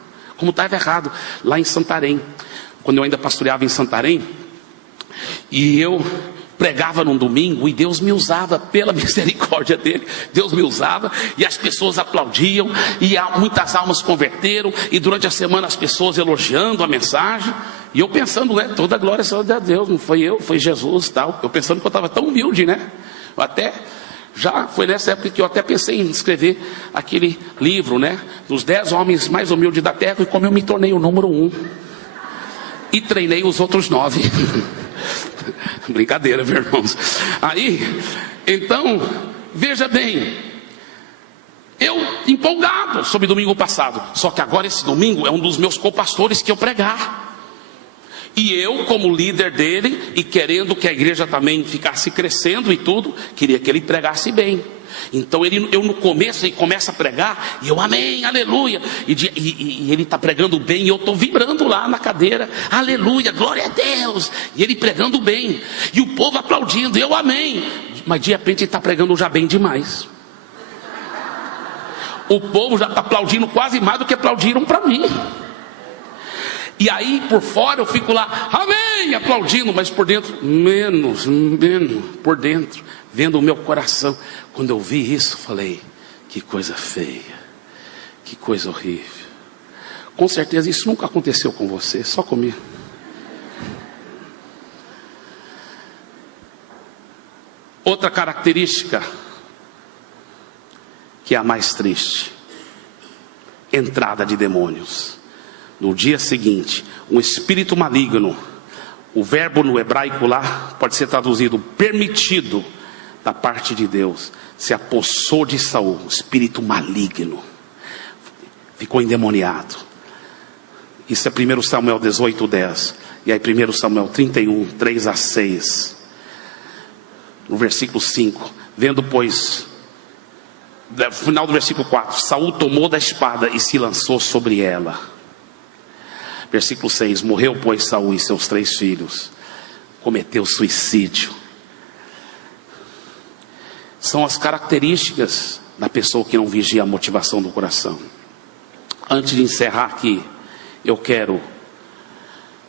lá em Santarém, quando eu ainda pastoreava em Santarém, e eu pregava num domingo, e Deus me usava, pela misericórdia dele, Deus me usava, e as pessoas aplaudiam, e muitas almas converteram, e durante a semana as pessoas elogiando a mensagem, e eu pensando, né, toda a glória seja a Deus, não foi eu, foi Jesus e tal, eu pensando que eu estava tão humilde, né, já foi nessa época que eu até pensei em escrever aquele livro, né, dos 10 homens mais humildes da terra, e como eu me tornei o número 1, e treinei os outros 9, brincadeira, meus irmãos. Aí, então, veja bem, eu empolgado sobre domingo passado, só que agora esse domingo é um dos meus copastores que eu pregar, e eu como líder dele, e querendo que a igreja também ficasse crescendo e tudo, queria que ele pregasse bem. Então eu no começo, ele começa a pregar, e eu amém, aleluia, e ele está pregando bem, e eu estou vibrando lá na cadeira, aleluia, glória a Deus, e ele pregando bem, e o povo aplaudindo, e eu amém, mas de repente ele está pregando já bem demais. O povo já está aplaudindo quase mais do que aplaudiram para mim. E aí por fora eu fico lá, amém, aplaudindo, mas por dentro, menos, por dentro, vendo o meu coração. Quando eu vi isso, falei: que coisa feia, que coisa horrível. Com certeza isso nunca aconteceu com você, só comigo. Outra característica, que é a mais triste: entrada de demônios. No dia seguinte, um espírito maligno, o verbo no hebraico lá pode ser traduzido permitido, da parte de Deus, se apossou de Saul, um espírito maligno, ficou endemoniado. Isso é 1 Samuel 18:10, e aí 1 Samuel 31, 3-6, no versículo 5, vendo pois, no final do versículo 4, Saul tomou da espada e se lançou sobre ela. Versículo 6, morreu pois Saul e seus 3 filhos, cometeu suicídio. São as características da pessoa que não vigia a motivação do coração. Antes de encerrar aqui, eu quero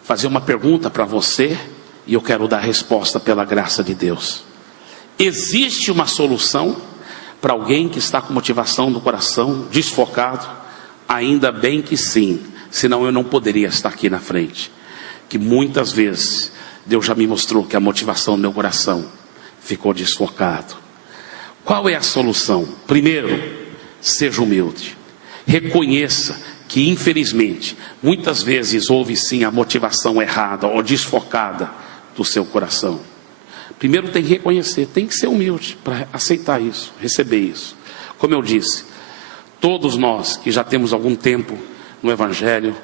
fazer uma pergunta para você, e eu quero dar a resposta pela graça de Deus. Existe uma solução para alguém que está com motivação do coração desfocado? Ainda bem que sim, senão eu não poderia estar aqui na frente. Que muitas vezes Deus já me mostrou que a motivação do meu coração ficou desfocado. Qual é a solução? Primeiro, seja humilde. Reconheça que infelizmente muitas vezes houve sim a motivação errada ou desfocada do seu coração. Primeiro tem que reconhecer, tem que ser humilde para aceitar isso, receber isso. Como eu disse, todos nós que já temos algum tempo no Evangelho,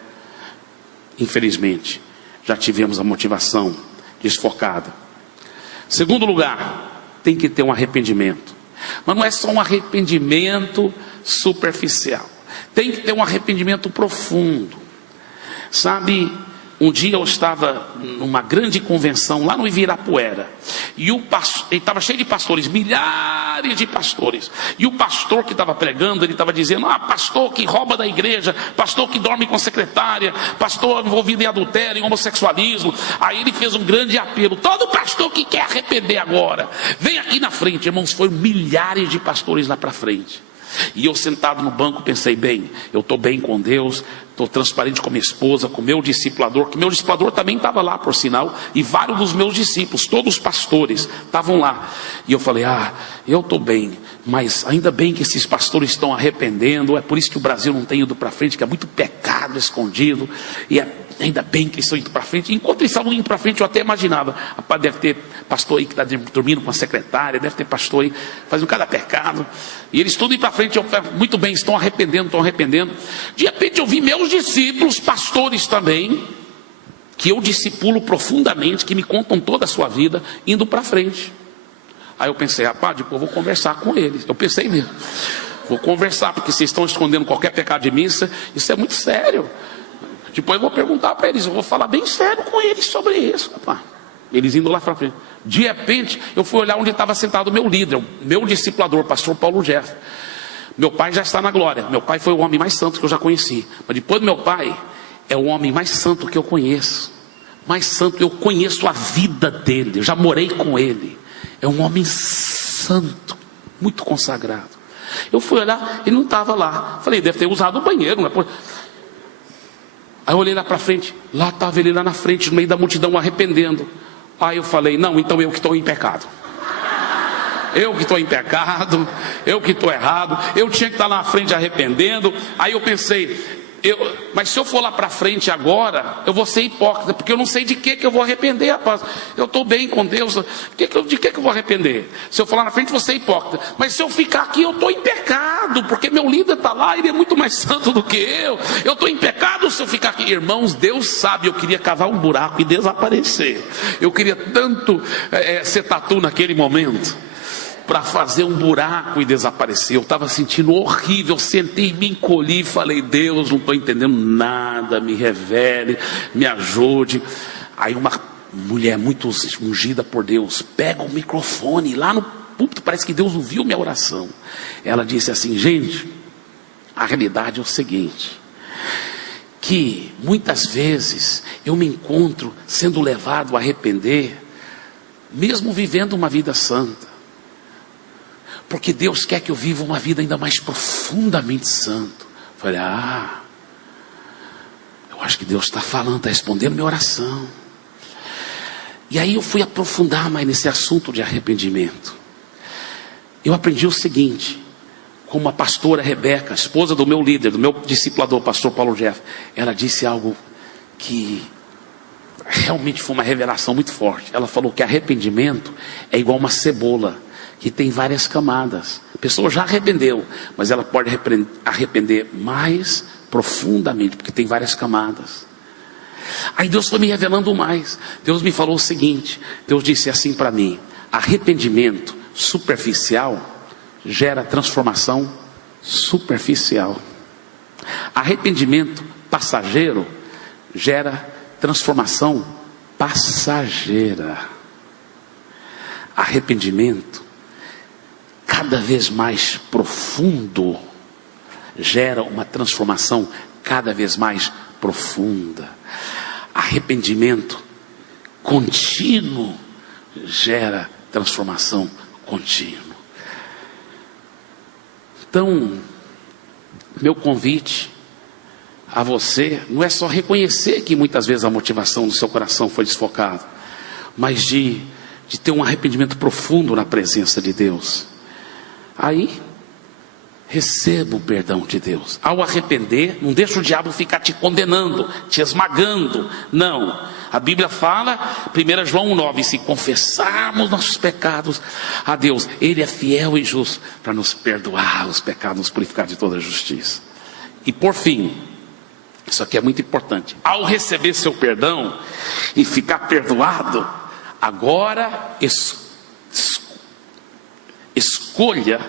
infelizmente, já tivemos a motivação desfocada. Segundo lugar, tem que ter um arrependimento. Mas não é só um arrependimento superficial. Tem que ter um arrependimento profundo. Sabe, um dia eu estava numa grande convenção lá no Ibirapuera, e ele estava cheio de pastores, milhares de pastores, e o pastor que estava pregando, ele estava dizendo: pastor que rouba da igreja, pastor que dorme com secretária, pastor envolvido em adultério, em homossexualismo. Aí ele fez um grande apelo: todo pastor que quer arrepender agora, vem aqui na frente. Irmãos, foram milhares de pastores lá para frente. E eu sentado no banco pensei: bem, eu estou bem com Deus, estou transparente com minha esposa, com meu discipulador, que meu discipulador também estava lá, por sinal, e vários dos meus discípulos, todos os pastores, estavam lá. E eu falei: eu estou bem, mas ainda bem que esses pastores estão arrependendo. É por isso que o Brasil não tem ido para frente, que é muito pecado escondido, e ainda bem que eles estão indo para frente. Enquanto eles estavam indo para frente, eu até imaginava: rapaz, deve ter pastor aí que está dormindo com a secretária, deve ter pastor aí fazendo cada pecado, e eles tudo indo para frente. Eu falei: muito bem, estão arrependendo. De repente eu vi meus discípulos, pastores também, que eu discipulo profundamente, que me contam toda a sua vida, indo para frente. Aí eu pensei: rapaz, depois eu vou conversar com eles. Eu pensei mesmo, vou conversar, porque vocês estão escondendo qualquer pecado de mim, isso é muito sério. Depois eu vou perguntar para eles, eu vou falar bem sério com eles sobre isso, rapaz. Eles indo lá para frente. De repente eu fui olhar onde estava sentado o meu líder, o meu discipulador, pastor Paulo Jeff. Meu pai já está na glória. Meu pai foi o homem mais santo que eu já conheci. Mas depois do meu pai, é o homem mais santo que eu conheço. Mais santo, eu conheço a vida dele. Eu já morei com ele. É um homem santo, muito consagrado. Eu fui olhar, ele não estava lá. Falei: deve ter usado o banheiro, não é? Aí eu olhei lá para frente. Lá estava ele lá na frente, no meio da multidão, arrependendo. Aí eu falei: não, então eu que estou em pecado. Eu que estou em pecado, eu que estou errado, eu tinha que estar lá na frente arrependendo. Aí eu pensei: mas se eu for lá para frente agora, eu vou ser hipócrita, porque eu não sei de que eu vou arrepender, rapaz. Eu estou bem com Deus, de que eu vou arrepender? Se eu for lá na frente, eu vou ser hipócrita. Mas se eu ficar aqui, eu estou em pecado, porque meu líder está lá, ele é muito mais santo do que eu. Eu estou em pecado se eu ficar aqui. Irmãos, Deus sabe, eu queria cavar um buraco e desaparecer. Eu queria tanto ser tatu naquele momento, para fazer um buraco e desaparecer. Eu estava sentindo horrível. Eu sentei, me encolhi e falei: Deus, não estou entendendo nada, me revele, me ajude. Aí uma mulher muito ungida por Deus pega o microfone lá no púlpito, parece que Deus ouviu minha oração. Ela disse assim: gente, a realidade é o seguinte, que muitas vezes eu me encontro sendo levado a arrepender, mesmo vivendo uma vida santa, porque Deus quer que eu viva uma vida ainda mais profundamente santo. Falei: eu acho que Deus está falando, está respondendo minha oração. E aí eu fui aprofundar mais nesse assunto de arrependimento. Eu aprendi o seguinte: como a pastora Rebeca, esposa do meu líder, do meu discipulador, pastor Paulo Jeff, ela disse algo que realmente foi uma revelação muito forte. Ela falou que arrependimento é igual uma cebola, que tem várias camadas. A pessoa já arrependeu, mas ela pode arrepender mais profundamente, porque tem várias camadas. Aí Deus foi me revelando mais. Deus me falou o seguinte, Deus disse assim para mim: arrependimento superficial gera transformação superficial. Arrependimento passageiro gera transformação passageira. Arrependimento cada vez mais profundo gera uma transformação cada vez mais profunda. Arrependimento contínuo gera transformação contínua. Então, meu convite a você não é só reconhecer que muitas vezes a motivação do seu coração foi desfocada, mas de ter um arrependimento profundo na presença de Deus. Aí, receba o perdão de Deus. Ao arrepender, não deixa o diabo ficar te condenando, te esmagando. Não. A Bíblia fala, 1 João 9, se confessarmos nossos pecados a Deus, Ele é fiel e justo para nos perdoar os pecados, nos purificar de toda a justiça. E por fim, isso aqui é muito importante, ao receber seu perdão e ficar perdoado, agora escolha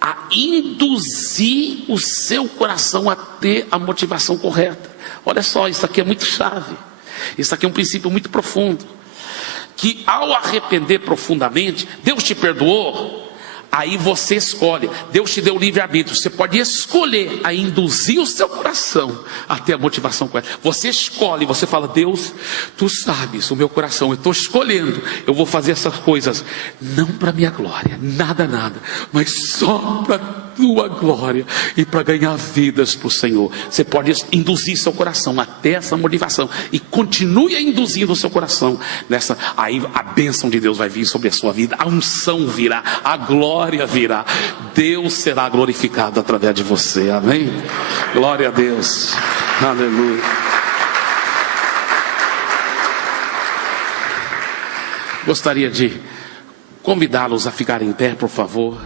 a induzir o seu coração a ter a motivação correta. Olha só, isso aqui é muito chave. Isso aqui é um princípio muito profundo. Que ao arrepender profundamente, Deus te perdoou, aí você escolhe. Deus te deu livre-arbítrio. Você pode escolher a induzir o seu coração a ter a motivação correta. Você escolhe, você fala: Deus, Tu sabes o meu coração, eu estou escolhendo, eu vou fazer essas coisas, não para minha glória, nada, mas só para Tua glória e para ganhar vidas para o Senhor. Você pode induzir seu coração até essa motivação e continue induzindo o seu coração nessa. Aí a bênção de Deus vai vir sobre a sua vida, a unção virá, a glória virá, Deus será glorificado através de você. Amém? Glória a Deus. Aleluia. Gostaria de convidá-los a ficarem em pé, por favor.